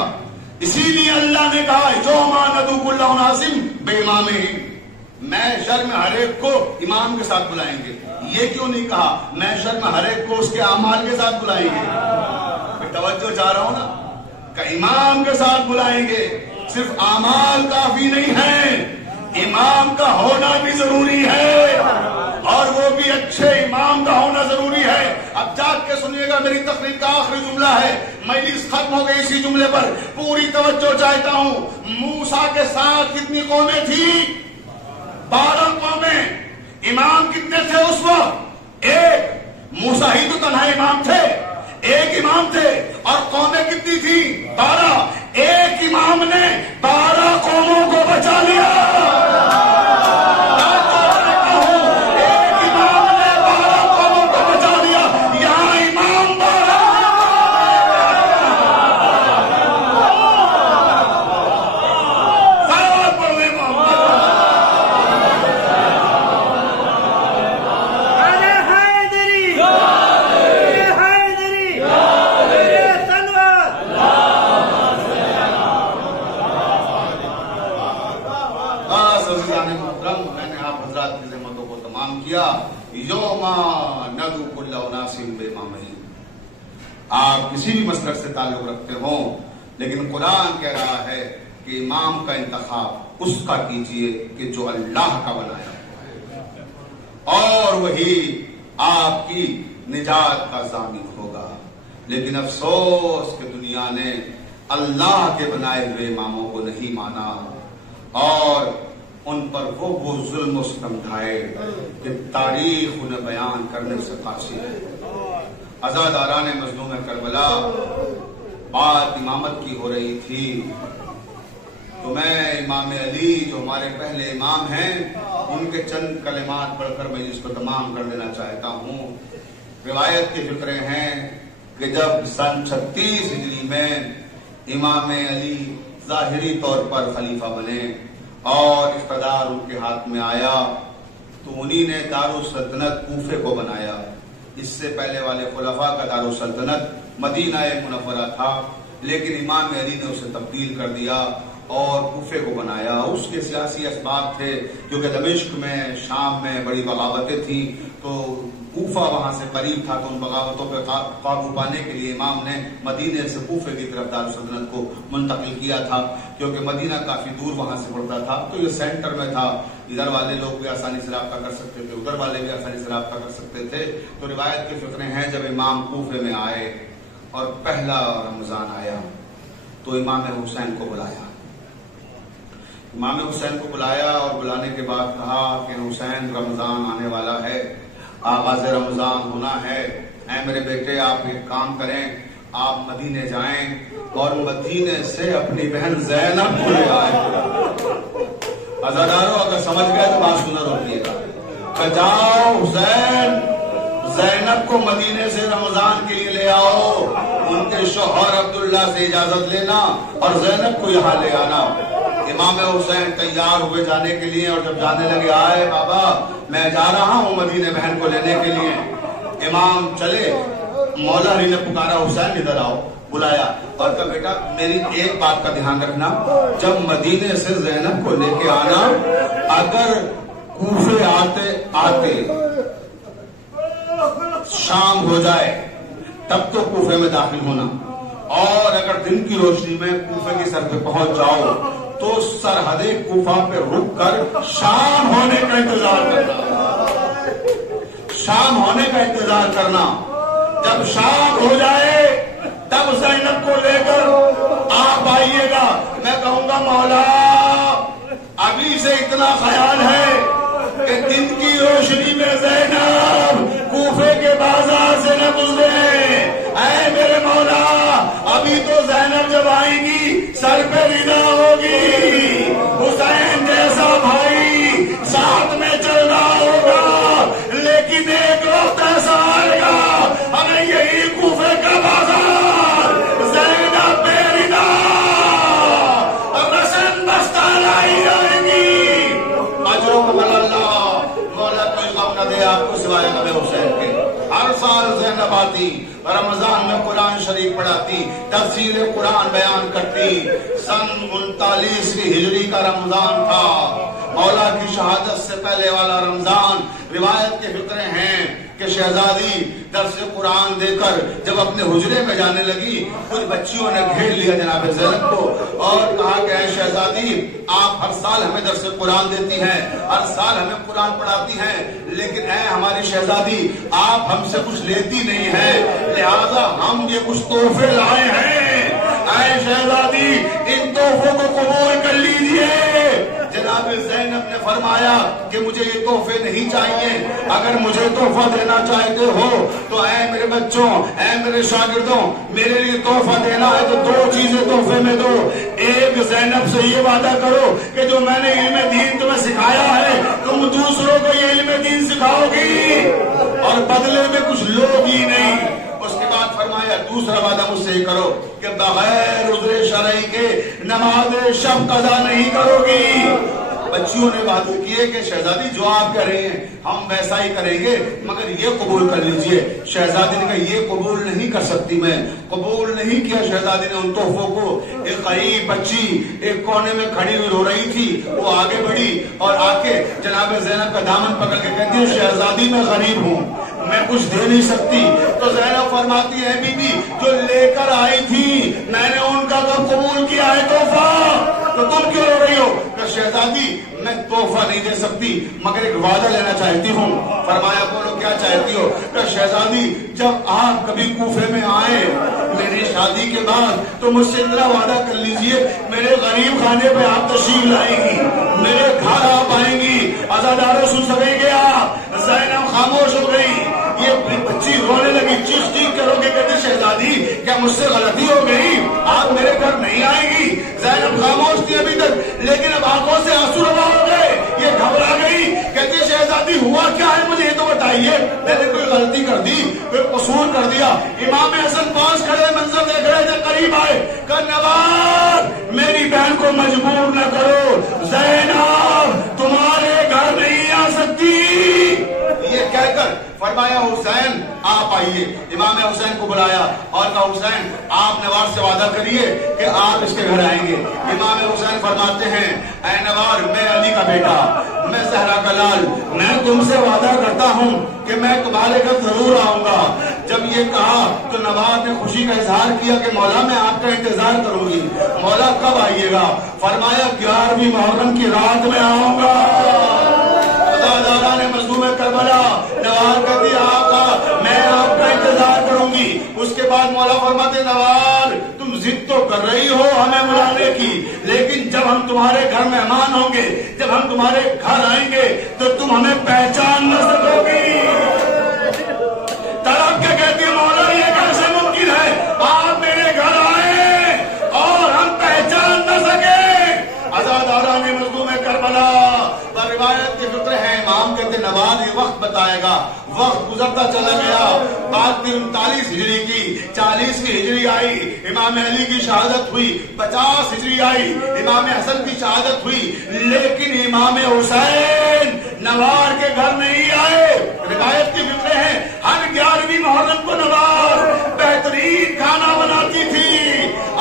اسی لیے اللہ نے کہا جو ما ندعو کل اناس بامامہم، محشر میں ہر ایک کو امام کے ساتھ بلائیں گے. یہ کیوں نہیں کہا محشر میں ہر ایک کو اس کے اعمال کے ساتھ بلائیں گے؟ توجہ چاہ رہا ہوں نا، کہ امام کے ساتھ بلائیں گے. صرف اعمال کافی نہیں ہے، امام کا ہونا بھی ضروری ہے، اور وہ بھی اچھے امام کا ہونا ضروری ہے. اب جاگ کے سنیے گا، میری تقریر کا آخری جملہ ہے، مجلس ختم ہو گئی اسی جملے پر. پوری توجہ چاہتا ہوں. موسیٰ کے ساتھ کتنی قومیں تھیں؟ 12 قومیں. امام کتنے تھے اس وقت؟ ایک. موسیٰ ہی تو تنہا امام تھے، ایک امام تھے. اور قومیں کتنی تھیں؟ 12. ایک امام نے 12 قوموں کو بچا لیا. بس عزیزان محترم، میں نے آپ حضرات کی زحمتوں کو تمام کیا. یوما ندعو کل اناس بامامہم. آپ کسی بھی مسلک سے تعلق رکھتے ہوں، لیکن قرآن کہہ رہا ہے کہ امام کا انتخاب اس کا کیجئے کہ جو اللہ کا بنایا، اور وہی آپ کی نجات کا ضامن ہوگا. لیکن افسوس کہ دنیا نے اللہ کے بنائے ہوئے اماموں کو نہیں مانا اور ان پر وہ ظلم و ستم ڈھائے کہ تاریخ انہیں بیان کرنے سے قاصر ہے. عزاداران مظلوم کربلا بات امامت کی ہو رہی تھی، تو میں امام علی جو ہمارے پہلے امام ہیں ان کے چند کلمات پڑھ کر میں اس کو تمام کر دینا چاہتا ہوں. روایت کے فقرے ہیں کہ جب سن 36 ہجری میں امام علی ظاہری طور پر خلیفہ بنے اور اقتدار ان کے ہاتھ میں آیا تو انہی نے دارالسلطنت کوفے کو بنایا. اس سے پہلے والے خلفاء کا دارالسلطنت مدینہ منورہ تھا، لیکن امام علی نے اسے تبدیل کر دیا اور کوفے کو بنایا. اس کے سیاسی اسباب تھے کیونکہ دمشق میں شام میں بڑی بغاوتیں تھیں، تو کوفہ وہاں سے قریب تھا، تو ان بغاوتوں پہ قابو پانے کے لیے امام نے مدینے سے کوفے کی طرف دارالسلطنت کو منتقل کیا تھا، کیونکہ مدینہ کافی دور وہاں سے پڑتا تھا. تو یہ سینٹر میں تھا، ادھر والے لوگ بھی آسانی سے رابطہ کر سکتے تھے، ادھر والے بھی آسانی سے رابطہ کر سکتے تھے. تو روایت کے فقرے ہیں جب امام کوفے میں آئے اور پہلا رمضان آیا تو امام حسین کو بلایا. امام حسین کو بلایا اور بلانے کے بعد کہا کہ حسین رمضان آنے والا ہے، آغاز رمضان ہونا ہے، اے میرے بیٹے آپ ایک کام کریں، آپ مدینے جائیں اور مدینے سے اپنی بہن زینب کو لے آئے. عزادارو اگر سمجھ گئے تو بات سنا روکیے گا کہ جاؤ حسین زینب کو مدینے سے رمضان کے لیے لے آؤ، ان کے شوہر عبداللہ سے اجازت لینا اور زینب کو یہاں لے آنا. امام حسین تیار ہوئے جانے کے لیے اور جب جانے لگے آئے بابا میں جا رہا ہوں مدینے بہن کو لینے کے لیے. امام چلے، مولا علی نے پکارا حسین ادھر آؤ، بلایا اور کہا بیٹا میری ایک بات کا دھیان رکھنا، جب مدینے سے زینب کو لے کے آنا، اگر کوفے آتے آتے شام ہو جائے تب تو کوفے میں داخل ہونا، اور اگر دن کی روشنی میں کوفے کی سر پہ پہنچ جاؤ تو سرحد کوفہ پہ رک کر شام ہونے کا انتظار کرنا. شام ہونے کا انتظار کرنا، جب شام ہو جائے تب زینب کو لے کر آپ آئیے گا. میں کہوں گا مولا ابھی سے اتنا خیال ہے کہ دن کی روشنی میں زینب کوفے کے بازار سے نہ گزرے. اے میرے مولا ابھی تو زینب جب آئیں گی سر پہ ردا ہوگی، حسین جیسا بھائی ساتھ میں چلنا ہوگا، لیکن ایک وقت ایسا آئے گا ہمیں یہی کوفے کا بازار زینب پہ ردا رسن بستہ لائی جائیں گی. اجر و کمال اللہ مولا کوئی غم نہ دے آپ کو سوائے نبی حسین کے. ہر سال زینب آتی، رمضان میں قرآن شریف پڑھاتی، تفسیر قرآن بیان کرتی. سن 39 ہجری کا رمضان تھا، مولا کی شہادت سے پہلے والا رمضان. روایت کے فقرے ہیں کہ شہزادی درس قرآن دے کر جب اپنے حجرے میں جانے لگی، کچھ بچیوں نے گھیر لیا جناب زینب کو اور کہا کہ اے شہزادی آپ ہر سال ہمیں درس قرآن دیتی ہیں، ہر سال ہمیں قرآن پڑھاتی ہیں، لیکن اے ہماری شہزادی آپ ہم سے کچھ لیتی نہیں ہیں، لہذا ہم یہ کچھ تحفے لائے ہیں، اے شہزادی ان تحفوں کو قبول کر لیجئے. جناب زینب نے فرمایا کہ مجھے یہ تحفے نہیں چاہیے، اگر مجھے تحفہ دینا چاہتے ہو تو اے میرے بچوں، اے میرے شاگردوں، میرے لیے تحفہ دینا ہے تو دو چیزیں تحفے میں دو. ایک زینب سے یہ وعدہ کرو کہ جو میں نے علم دین تمہیں سکھایا ہے تم دوسروں کو یہ علم دین سکھاؤ گی اور بدلے میں کچھ لو گی نہیں. اس کے بعد فرمایا دوسرا وعدہ مجھ سے یہ کرو کہ بغیر عذر شرعی کے نماز شب قضا نہیں کرو گی. بچیوں نے وعدے کیے کہ شہزادی جو آپ کہہ رہے ہیں ہم ویسا ہی کریں گے، مگر یہ قبول کر لیجئے۔ شہزادی نے کہا یہ قبول نہیں کر سکتی، میں قبول نہیں کیا۔ شہزادی نے ان تحفوں کو، ایک غریب بچی ایک کونے میں کھڑی ہوئی رو رہی تھی، وہ آگے بڑھی اور آ کے جناب زینب کا دامن پکڑ کے کہتی ہے شہزادی میں غریب ہوں، میں کچھ دے نہیں سکتی۔ تو زینب فرماتی ہے بی بی جو لے کر آئی تھی میں نے ان کا کب قبول کیا ہے تحفہ، تو تم کیوں رو رہی ہو؟ کہ شہزادی میں تحفہ نہیں دے سکتی مگر ایک وعدہ لینا چاہتی ہوں۔ فرمایا بولو کیا چاہتی ہو؟ کہ شہزادی جب آپ کبھی کوفے میں آئے میری شادی کے بعد تو مجھ سے اتنا وعدہ کر لیجئے میرے غریب خانے پہ آپ تشریف لائیں گی، میرے گھر آپ آئیں گی۔ عزاداروں سن سکیں گے آپ؟ زینب خاموش ہو گئی، یہ بچی رونے لگی، چیخ چیخ کرو گے کہتی شہزادی کیا مجھ سے غلطی ہو گئی، آپ میرے گھر نہیں آئیں گی؟ زینب خاموش تھی ابھی تک لیکن اب آنکھوں سے آنسو روا ہو گئے، یہ گھبرا گئی، کہتی شہزادی ہوا کیا ہے مجھے یہ تو بتائیے، میں نے کوئی غلطی کر دی، کوئی قصور کر دیا؟ امام حسن پاس کھڑے منظر دیکھ رہے تھے، قریب آئے کہ نوار میری بہن کو مجبور نہ کرو، زینب تمہارے گھر نہیں آ سکتی۔ یہ کہہ کر فرمایا حسین آپ آئیے۔ امام حسین کو بلایا اور کہا حسین آپ نوار سے وعدہ کریے کہ آپ اس کے گھر آئیں گے۔ امام حسین فرماتے ہیں اے نوار میں علی کا بیٹا، میں زہرا کا لال، میں تم سے وعدہ کرتا ہوں کہ میں تمہارے گھر ضرور آؤں گا۔ جب یہ کہا تو نوار نے خوشی کا اظہار کیا کہ مولا میں آپ کا انتظار کروں گی، مولا کب آئیے گا؟ فرمایا 11ویں محرم کی رات میں آؤں گا۔ نے مظلوم کربلا نوار کہتی آقا میں آپ کا انتظار کروں گی۔ اس کے بعد مولا فرماتے نوار تم ضد تو کر رہی ہو ہمیں بلانے کی، لیکن جب ہم تمہارے گھر مہمان ہوں گے، جب ہم تمہارے گھر آئیں گے تو تم ہمیں پہچان نہ سکو گی۔ تڑپ کے کہتی مولا یہ کیسے ممکن ہے آپ میرے گھر آئے اور ہم پہچان نہ سکے؟ عزادارہ نے مظلوم کربلا پر روایت کے فکر ہے، امام کہتے نوار یہ وقت بتائے گا، وقت گزرتا چلا گیا، بات 39 ہجری کی، 40ویں ہجری آئی، امام علی کی شہادت ہوئی، 50 ہجری آئی، امام حسن کی شہادت ہوئی، لیکن امام حسین نوار کے گھر نہیں آئے۔ روایت کی فکر ہے ہر 11ویں محرم کو نوار بہترین کھانا بناتی تھی،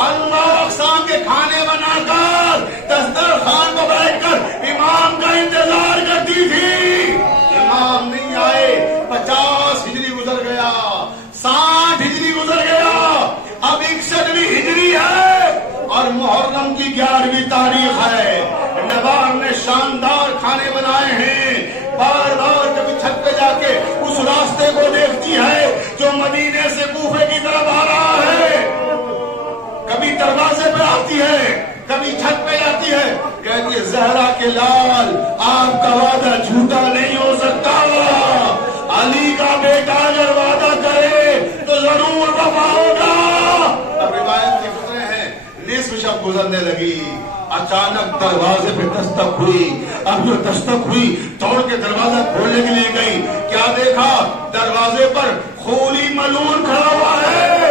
اللہ اقسام کے کھانے بنا کر دسترخوان کو بیٹھ کر امام کا انتظار کرتی تھی۔ امام نہیں آئے، 50 ہجری گزر گیا، 60 ہجری گزر گیا، اب 61ویں ہجری ہے اور محرم کی 11ویں تاریخ ہے۔ نوار نے شاندار کھانے بنائے ہیں، بار بار کبھی چھت پہ جا کے اس راستے کو دیکھتی ہے جو مدینے سے کوفے کی طرف آ رہا ہے، کبھی دروازے پہ آتی ہے، کبھی چھت پہ جاتی ہے، کہتی ہے زہرا کے لال آپ کا وعدہ جھوٹا نہیں ہو سکتا، علی کا بیٹا اگر وعدہ کرے تو ضرور وفا ہوگا۔ اب روایت کے فکرے ہیں نصف شب گزرنے لگی، اچانک دروازے پہ دستک ہوئی، اب جو دستک ہوئی توڑ کے دروازہ کھولنے کے لیے گئی، کیا دیکھا دروازے پر خولی ملعون کھڑا ہوا ہے،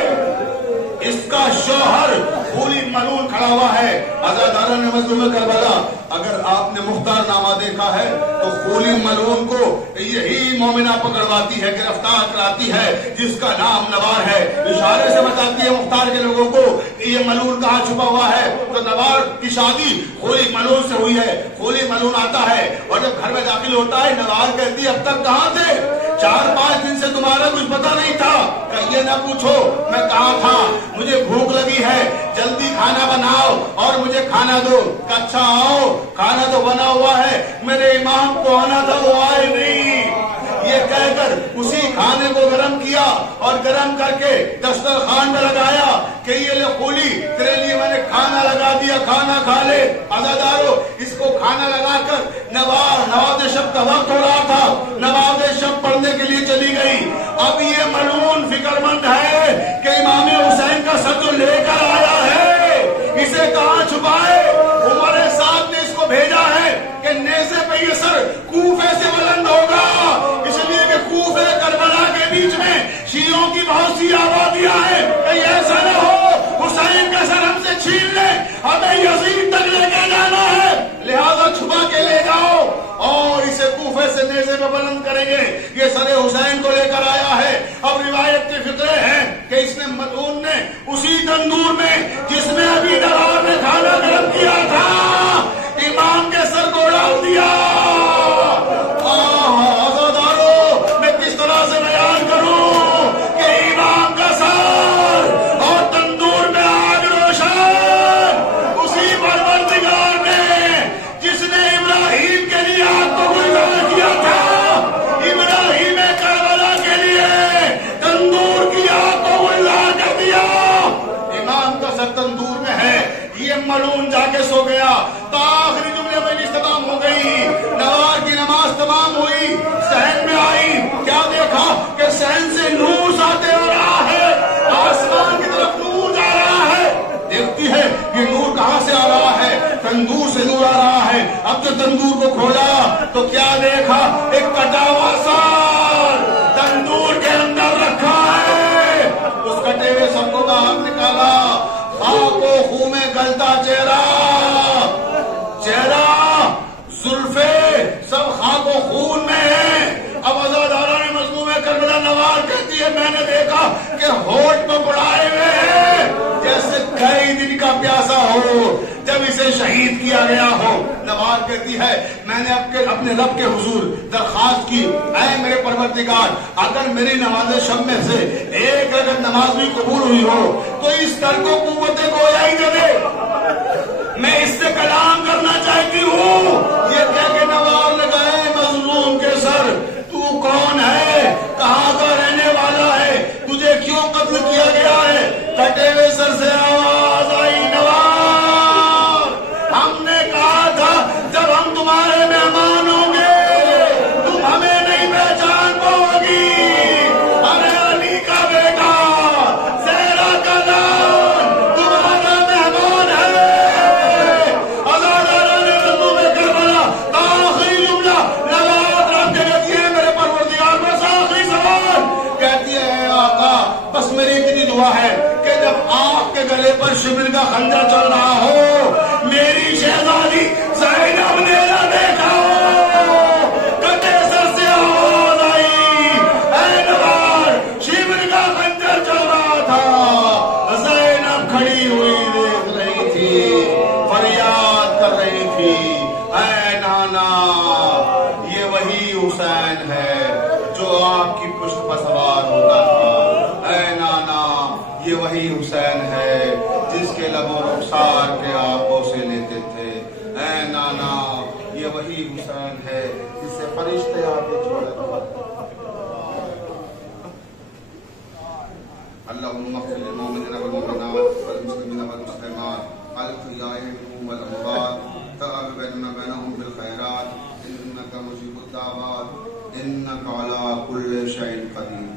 اس کا شوہر خولی ملعون کھڑا ہوا ہے۔ عزادارہ نے مظلوم کربلا اگر آپ نے مختار نامہ دیکھا ہے تو خولی ملعون کو یہی مومنہ پکڑواتی ہے، گرفتار کراتی ہے جس کا نام نوار ہے، اشارے سے بتاتی ہے مختار کے لوگوں کو یہ ملعون کہاں چھپا ہوا ہے۔ تو نوار کی شادی خولی ملعون سے ہوئی ہے، خولی ملعون آتا ہے اور جب گھر میں داخل ہوتا ہے نوار کہتی ہے اب تک کہاں تھے، 4-5 دن سے تمہارا کچھ پتا نہیں تھا؟ کہ یہ نہ پوچھو میں کہاں تھا، مجھے بھوک لگی ہے، جلدی کھانا بناؤ اور مجھے کھانا دو۔ کہ اچھا آؤ، کھانا تو بنا ہوا ہے، میرے امام کو آنا تھا وہ آئے نہیں۔ یہ کہہ کر اسی کھانے کو گرم کیا اور گرم کر کے دسترخوان میں لگایا کہ یہ لے خولی تیرے لیے میں نے کھانا لگا دیا، کھانا کھا لے۔ عزادارو اس کو کھانا لگا کر نواز شب کا وقت ہو رہا تھا، نواز شب پڑھنے کے لیے چلی گئی۔ اب یہ ملعون فکر مند ہے کہ امام حسین کا سر جو لے کر آیا ہے اسے کہاں چھپائے۔ عمر صاحب نے اس کو بھیجا ہے کہ نیزے پہ یہ سر کوفے سے بلند ہوگا، اس لیے کہ کوفے کربلا کے بیچ میں شیعوں کی بہت سی آبادیاں ہیں، کہیں ایسا نہ ہو حسین کا سر ہم سے چھین لے، ہمیں یزید تک لے کے جانا ہے، لہذا چھپا کے لے سے نیزے پہ بلند کریں گے. یہ سر حسین کو لے کر آیا ہے. اب روایت کے فقرے ہیں کہ اس نے ملعون نے اسی تندور میں جس میں ابھی نواب نے کھانا گرم کیا تھا امام کے سر کو ڈال دیا. عزادارو میں کس طرح سے بیان کروں کہ امام کا سر اور تندور میں آگ روشن اسی پروردگار نے جس نے ابراہیم کے لیے آگ کو گلزار کیا تھا ابراہیم کربلا کے لیے تندور کی آگ کو گلزار کر دیا. امام کا سر تندور میں ہے. یہ ملعون جا کے سو گیا. تو آخری جملے میں تمام ہو گئی. نوار کی نماز تمام ہوئی. صحن میں آئی. کیا دیکھا کہ صحن سے نور ساتے ہو رہا ہے. آسمان کی طرف نور جا رہا ہے. دیکھتی ہے یہ نور کہاں سے آ رہا ہے. تندور سے نور آ رہا ہے. اب جو تندور کو کھولا تو کیا دیکھا ایک کٹا ہوا سر تندور کے اندر رکھا ہے. اس کٹے ہوئے سب کو باہر نکالا. خاک و خون میں گلتا چہرہ زلفے سب خاک و خون میں ہے. اب عزادارہ نے مظلوم کربلا نوار کہتی ہے میں نے دیکھا کہ ہونٹ میں بڑھائے ہوئے ہیں جیسے کئی دن کا پیاسا ہو جب اسے شہید کیا گیا ہو. نوار کہتی ہے میں نے اپنے رب کے حضور درخواست کی اے میرے پروردگار اگر میری نماز شب میں سے ایک اگر نماز بھی قبول ہوئی ہو تو اس کل کو قوت گویا ہی دے. میں اس سے کلام کرنا چاہتی ہوں. یہ کہہ کے نوار لگائے مظلوم کے سر تو کون ہے کہاں کا رہنے والا ہے تجھے کیوں قتل کیا گیا ہے. کٹے ہوئے سر سے آواز آئی نوار ہم نے کہا تھا جب ہم تمہارے مہمان ہوں گے تم ہمیں نہیں پہچان پاؤ گی. ارے علی کا بیٹا زہرا کا لال تمہارا مہمان ہے. عزادارہ نے مظلوم کربلا آخری جملہ نواب رب کے کہتی ہے میرے پروردگار بس آخری سوال کہتی ہے آقا بس میری اتنی دعا ہے کہ جب آپ کے گلے پر شمر کا خنجر چل رہا ہو میری شہزادی زینب نے نہ دیکھا ہو. کٹے سر سے آواز آئی اے نوار شمر کا خنجر چل رہا تھا. زینب کھڑی ہوئی دیکھ رہی تھی فریاد کر رہی تھی اے نانا یہ وہی حسین ہے جو آپ کی پشت پر سوار ہوتا تھا. اے نانا یہ وہی حسین ہے جس کے لبوں رخسار کے آپ بوسے لیتے تھے. اے نانا یہ وہی حسین ہے جس سے فرشتے آ کے چھوڑے تھے. اللهم اغفر للمؤمنين والمؤمنات والمسلمين والمسلمات الأحياء منهم والأموات تاب بينهم بالخيرات إنك مجيب الدعوات إنك على كل شيء قدير.